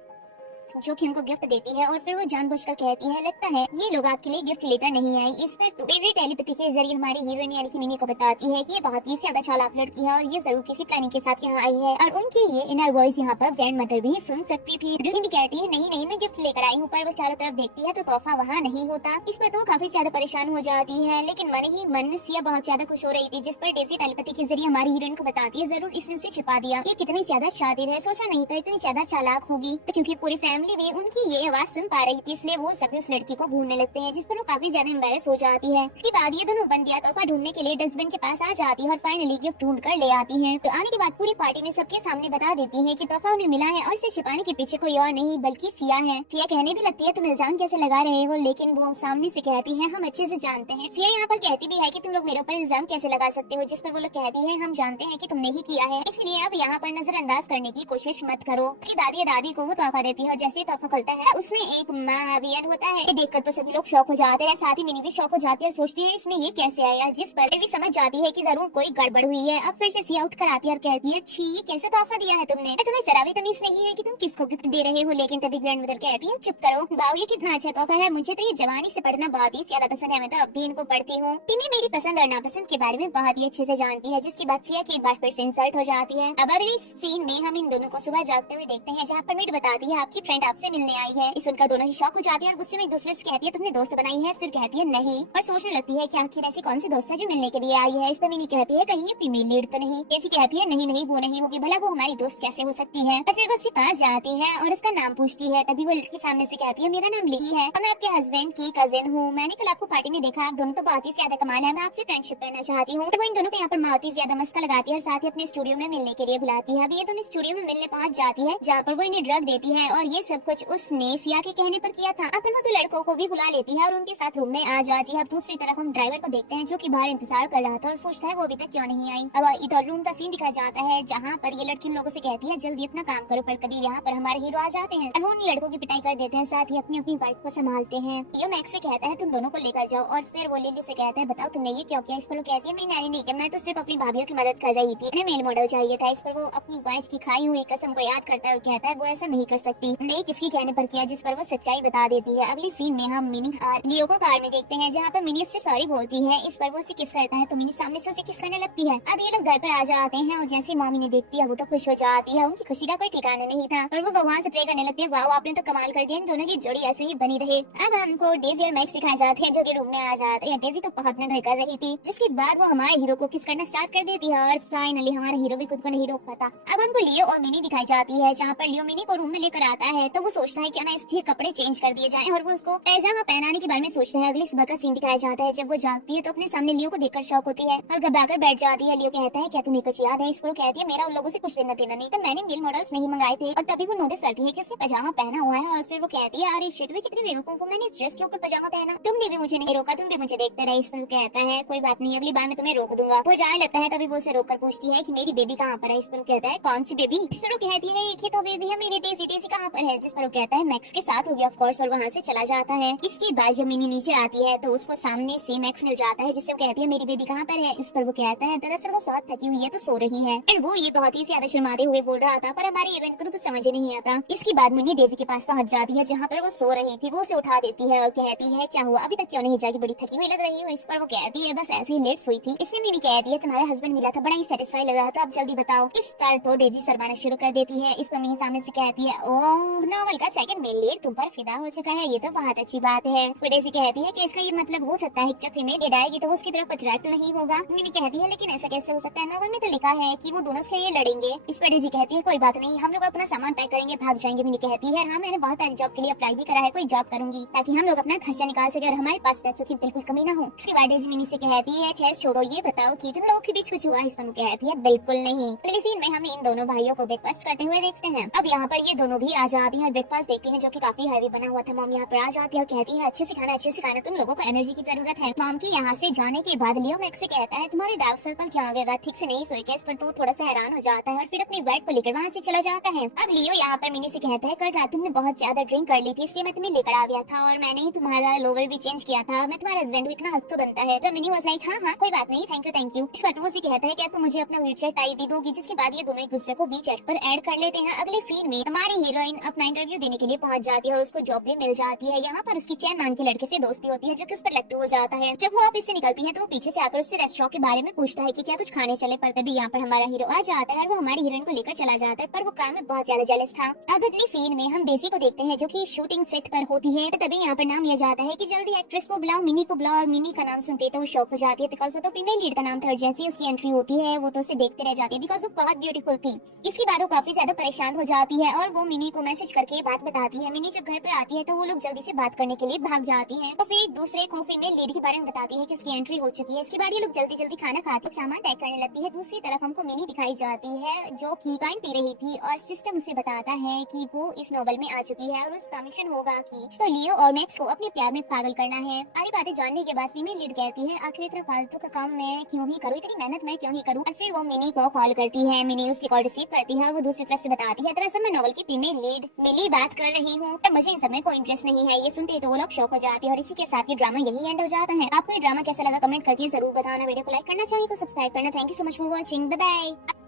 जो कि उनको गिफ्ट देती है और फिर वो जानबूझकर कहती है लगता है ये लोग आपके लिए गिफ्ट लेकर नहीं आई। इस पर तो टेलीपैथी के जरिए हमारी हीरोइन यानी कि मिनी को बताती है कि ये बहुत ही ज्यादा चालाक लड़की है और ये जरूर किसी प्लानिंग के साथ यहाँ आई है और उनकी ये इनर वॉइस यहाँ पर ग्रैंड मदर भी सुन सकती थी। मिनी कहती है नहीं नहीं मैं गिफ्ट लेकर आई हूँ, पर वो चारों तरफ देखती है तो तोहफा वहाँ नहीं होता। इस पर तो काफी ज्यादा परेशान हो जाती है लेकिन मन ही मन सिया बहुत ज्यादा खुश हो रही थी। जिस पर डेजी टेलीपैथी के जरिए हमारी हीरोइन को बताती है जरूर इसने उसे छिपा दिया, ये कितनी ज्यादा शातिर है, सोचा नहीं था इतनी ज्यादा चालाक होगी। क्योंकि पूरी फैमिली फैमिली भी उनकी ये आवाज सुन पा रही थी, इसलिए वो सभी उस लड़की को ढूंढने लगते हैं, जिस पर वो काफी ज्यादा एम्बेरस हो जाती है। इसके बाद ये दोनों बंदियां तोहफा ढूंढने के लिए डस्टबिन के पास आ जाती है और फाइनली गिफ्ट ढूंढ कर ले आती है। तो आने के बाद पूरी पार्टी में सबके सामने बता देती है कि तोहफा उन्हें मिला है और इसे छिपाने के पीछे कोई और नहीं बल्कि सिया है। सिया कहने भी लगती है तुम इल्जाम कैसे लगा रहे हो, लेकिन वो सामने से कहती है हम अच्छे से जानते हैं। सिया यहाँ पर कहती भी है कि तुम लोग मेरे ऊपर इल्जाम कैसे लगा सकते हो, जिस पर वो लोग कहती है हम जानते हैं कि तुमने ही किया है, इसलिए अब यहाँ पर नजरअंदाज करने की कोशिश मत करो। कि दादी को वो तोहफा देती है और जैसे ही तोहफा खुलता है उसमें एक मावियन होता है। देखकर तो सभी लोग शौक हो जाते हैं, साथ ही मिनी भी शौक हो जाती है और सोचती है इसमें ये कैसे आया, जिस पर भी समझ जाती है कि जरूर कोई गड़बड़ हुई है। अब फिर से सिया उठ कर आती है और कहती है छी ये कैसे तोहफा दिया है तुमने, तुम्हें जरा भी तमीज नहीं है कि तुम किसको गिफ्ट दे रहे हो। लेकिन तभी ग्रैंडमदर कहती है चुप करो भाव, ये कितना अच्छा तोहफा है, मुझे तो ये जवानी से पढ़ना बहुत ही ज्यादा पसंद है, मैं तो अब भी इनको पढ़ती हूँ। टिनी मेरी पसंद और नापसंद के बारे में बहुत ही अच्छे से जानती है, जिसकी बात सिया की एक बार फिर से इंसल्ट हो जाती है। अब अगले सीन में हम इन दोनों को सुबह जागते हुए देखते हैं, जहाँ पर मीट बताती है आपकी फ्रेंड आपसे मिलने आई है। इस उनका दोनों ही शौक हो जाती है और गुस्से में एक दूसरे से कहती है तुमने दोस्त बनाई है, फिर कहती है नहीं, और सोचने लगती है कि आखिर ऐसी कौन सी दोस्त है जो मिलने के लिए आई है। इस पर मिनी कहती है कहीं ये फीमेल लीड तो नहीं, ऐसी कहती है नहीं वो नहीं होगी, भला वो हमारी दोस्त कैसे हो सकती है। और फिर वो उसके पास जाती है और उसका नाम पूछती है, तभी वो लड़की सामने से कहती है मेरा नाम ली है और मैं आपके हस्बैंड की कजिन हूँ, मैंने कल आपको पार्टी में देखा, आप दोनों तो बहुत ही ज्यादा कमाल है, मैं आपसे फ्रेंडशिप करना चाहती हूँ। वो इन दोनों को यहाँ पर बहुत ही ज्यादा मस्का लगाती है और साथ ही अपने स्टूडियो में मिलने के लिए बुलाती है। अब ये दोनों स्टूडियो में मिलने पहुंच जाती है, जहाँ पर वो इन्हें ड्रग देती है और ये सब कुछ उसने सिया के कहने पर किया था। अपन वो तो लड़कों को भी बुला लेती है और उनके साथ रूम में आ जाती है। अब दूसरी तरफ हम ड्राइवर को देखते हैं जो कि बाहर इंतजार कर रहा था और सोचता है वो अभी तक क्यों नहीं आई। अब इधर रूम का सीन दिखाया जाता है, जहाँ पर ये लड़की उन लोगों से कहती है जल्दी अपना काम करो, पर कभी यहाँ पर हमारे हीरो आ जाते हैं और वो उन लड़कों की पिटाई कर देते हैं, साथ ही अपनी अपनी वाइफ को संभालते हैं। यो मैक्स से कहता है तुम दोनों को लेकर जाओ और फिर वो लिली से कहता है बताओ तुमने ये क्यों किया। इस पर वो कहती है मैंने नहीं किया, मैं तो सिर्फ अपनी भाभीियों की मदद कर रही थी, मेल मॉडल चाहिए था। इस पर वो अपनी वाइफ की खाई हुई कसम को याद करता है और कहता है वो ऐसा नहीं कर सकती, नहीं किसकी कहने पर किया, जिस पर वो सच्चाई बता देती है। अगली सीन में हम मिनी और लियो को कार में देखते हैं, जहाँ पर मिनी उससे सॉरी बोलती है। इस पर वो उसे किस करता है तो मिनी सामने से उसे किस करने लगती है। अब ये लोग घर पर आ जाते हैं और जैसे मॉमी ने देखती है वो तो खुश हो जाती है, उनकी खुशी का कोई ठिकाना नहीं था और वो भगवान से प्रे करने लगती है वाह आपने तो कमाल कर दिया, इन दोनों की जोड़ी ऐसे ही बनी रहे। अब हमको डेजी और मैक्स दिखाए जाते हैं जो कि रूम में आ जाते हैं। डेजी तो बहुत न घर कर रही थी, जिसके बाद वो हमारे हीरो को किस करना स्टार्ट कर देती है और फाइनली हमारा हीरो भी खुद को नहीं रोक पाता। अब हमको लियो और मिनी दिखाई जाती है, जहाँ पर लियो मिनी को रूम में लेकर आता है तो वो सोचता है क्या ना इसके कपड़े चेंज कर दिए जाएं और वो उसको पैजामा पहनाने के बारे में सोचता है। अगली सुबह का सीन दिखाया जाता है, जब वो जागती है तो अपने सामने लियो को देखकर शौक होती है और घबराकर बैठ जाती है। लियो कहता है क्या तुम्हें कुछ याद है। इसको कहती है मेरा उन लोगों से कुछ लेना देना नहीं था, मैंने मेल मॉडल्स नहीं मंगाए थे। और तभी वो नोटिस करती है कि उसने पजामा पहना हुआ है और फिर वो कहती है अरे शिट वे कितनी बेवकूफ हूं, मैंने इस ड्रेस के ऊपर पजामा पहना, तुमने भी मुझे नहीं रोका, तुम भी मुझे देखते रहे। इस पर कहता है कोई बात नहीं, अगली बार मैं तुम्हें रोक दूंगा। वो जाने लगता है, तभी वो उसे रोककर पूछती है कि मेरी बेबी कहाँ पर है। इस पर कहता है कौन सी बेबी। इस पर कहती है एक ही तो बेबी है मेरी, डेजी डेजी कहाँ पर है। जिस पर कहता है मैक्स के साथ होगी ऑफ कोर्स, और वहाँ से चला जाता है। इसके बाद जब मिनी नीचे आती है तो उसको सामने से मैक्स मिल जाता है, जिससे वो कहती है मेरी बेबी कहाँ पर है। इस पर वो कहता है दरअसल वो साथ थकी हुई है तो सो रही है। और वो ये बहुत ही ज्यादा शर्माते हुए बोल रहा था, पर हमारे इवेंट को तो कुछ समझ ही नहीं आता। इसके बाद मुन्नी डेजी के पास पहुंच जाती है, जहाँ पर वो सो रही थी। वो उसे उठा देती है और कहती है क्या हुआ अभी तक क्यों नहीं जागी, बड़ी थकी हुई लग रही हो। इस पर वो कहती है बस ऐसे ही लेट सोई थी। इससे मिनी कहती है तुम्हारा हस्बैंड मिला था, बड़ा ही सेटिस्फाई लग रहा था, अब जल्दी बताओ। इस पर तो डेजी शर्माना शुरू कर देती है। इस पर मिनी सामने से कहती है ओह नॉवल का सेकंड मेल लीड तुम पर फिदा हो चुका है, ये तो बहुत अच्छी बात है। इस पर डेजी कहती है कि इसका ये मतलब हो सकता है जब फीमेल लीड आएगी तो वो उसकी तरफ अट्रैक्ट नहीं होगा। मिनी कहती है लेकिन ऐसा कैसे हो सकता है, नॉवल में तो लिखा है कि वो दोनों उसके लिए लड़ेंगे। इस पर डेजी कहती है कोई बात नहीं, हम लोग अपना सामान पैक करेंगे भाग जाएंगे। मिनी कहती है हाँ मैंने बहुत सारी जॉब के लिए अप्लाई भी करा है, कोई जॉब करूंगी ताकि हम लोग अपना खर्चा निकाल सके और हमारे पास पैसों की बिल्कुल कमी ना हो। उसके बाद डेजी मिनी से कहती है खैर छोड़ो, ये बताओ कि तुम लोगों के बीच कुछ हुआ। इस पर कहती है बिल्कुल नहीं। अगले सीन में हम इन दोनों भाइयों को ब्रेकफास्ट करते हुए देखते हैं। अब यहाँ पर ये दोनों भी आ जाती है, ब्रेकफास्ट देखते हैं जो कि काफी हैवी बना हुआ था। मॉम यहाँ पर आ जाती है और कहती है अच्छे से खाना, तुम लोगों को एनर्जी की जरूरत है। मॉम की यहाँ से जाने के बाद लियो मैक्स से कहता है तुम्हारे डार्क सर्कल क्या हो गया, ठीक से नहीं सोए क्या। इस पर तो थोड़ा सा हैरान हो जाता है और फिर अपनी बेड को लेकर वहाँ से चला जाता है। अब लियो यहाँ पर मिनी से कहता है कल रात तुमने बहुत ज्यादा ड्रिंक कर ली थी, इसलिए मैं तुम्हें लेकर आ गया था और मैंने ही तुम्हारा लोवर भी चेंज किया था, मैं तुम्हारा हस्बैंड हूँ, इतना हक तो बनता है। तो मिनी वाज लाइक हाँ कोई बात नहीं, थैंक यू। फटवो से कहता है क्या तुम मुझे अपना व्हीचैट आईडी दोगी, जिसके बाद ये दोनों एक दूसरे को व्हीचैट पर ऐड कर लेते हैं। अगले सीन में हमारी हीरोइन अपना इंटरव्यू देने के लिए पहुंच जाती है और उसको जॉब भी मिल जाती है। यहाँ पर उसकी चैन नाम के लड़के से दोस्ती होती है जो कि उस पर लट्टू हो जाता है। जब वो ऑफिस से निकलती है तो वो पीछे से आकर उससे रेस्टोरेंट के बारे में पूछता है कि क्या कुछ खाने चले, पर तभी यहाँ पर हमारा हीरो आ जाता है और वो हमारी हीरोइन को लेकर चला जाता है, पर वो काम में बहुत ज्यादा जेलस था। अब अगली सीन में हम डेजी को देखते हैं जो कि शूटिंग सेट पर होती है। तभी यहाँ पर नाम लिया जाता है कि जल्दी एक्ट्रेस को बुलाओ, मिनी को बुलाओ। और मिनी का नाम सुनते तो वो शॉक हो जाती है बिकॉज वो तो फीमेल लीड का नाम था और जैसे ही उसकी एंट्री होती है वो तो उसे देखते रह जाती है बिकॉज वो बहुत ब्यूटीफुल थी। इसके बाद वो काफी ज्यादा परेशान हो जाती है और वो मिनी को मैसेज करके बात बताती है। मिनी जब घर पे आती है तो वो लोग जल्दी से बात करने के लिए भाग जाती हैं। तो फिर दूसरे कॉफी में लीड के बारे में बताती है कि इसकी एंट्री हो चुकी है। इसके बाद ये लोग जल्दी जल्दी खाना खाते सामान पैक करने लगती है। दूसरी तरफ हमको मिनी दिखाई जाती है जो कि वाइन पी रही थी और सिस्टम उसे बताता है कि वो इस नोवेल में आ चुकी है और उसका मिशन होगा कि तो लियो और मैक्स को अपने प्यार में पागल करना है। सारी बातें जानने के बाद फीमेल लीड कहती है आखिर इतना फालतू का काम मैं क्यों ही करूँ, इतनी मेहनत मैं क्यों ही करूँ। और फिर वो मिनी को कॉल करती है। मिनी उसकी कॉल रिसीव करती है। वो दूसरी तरफ से बताती है दरअसल मैं नोवेल की फीमेल लीड मिली बात कर रही हूँ, पर मुझे इन सब में कोई इंटरेस्ट नहीं है। ये सुनते ही तो वो लोग शॉक हो जाते हैं और इसी के साथ ये ड्रामा यही एंड हो जाता है। आपको ये ड्रामा कैसा लगा कमेंट करके जरूर बताना। वीडियो को लाइक करना, चैनल को सब्सक्राइब करना। Thank you so much for watching. Bye bye.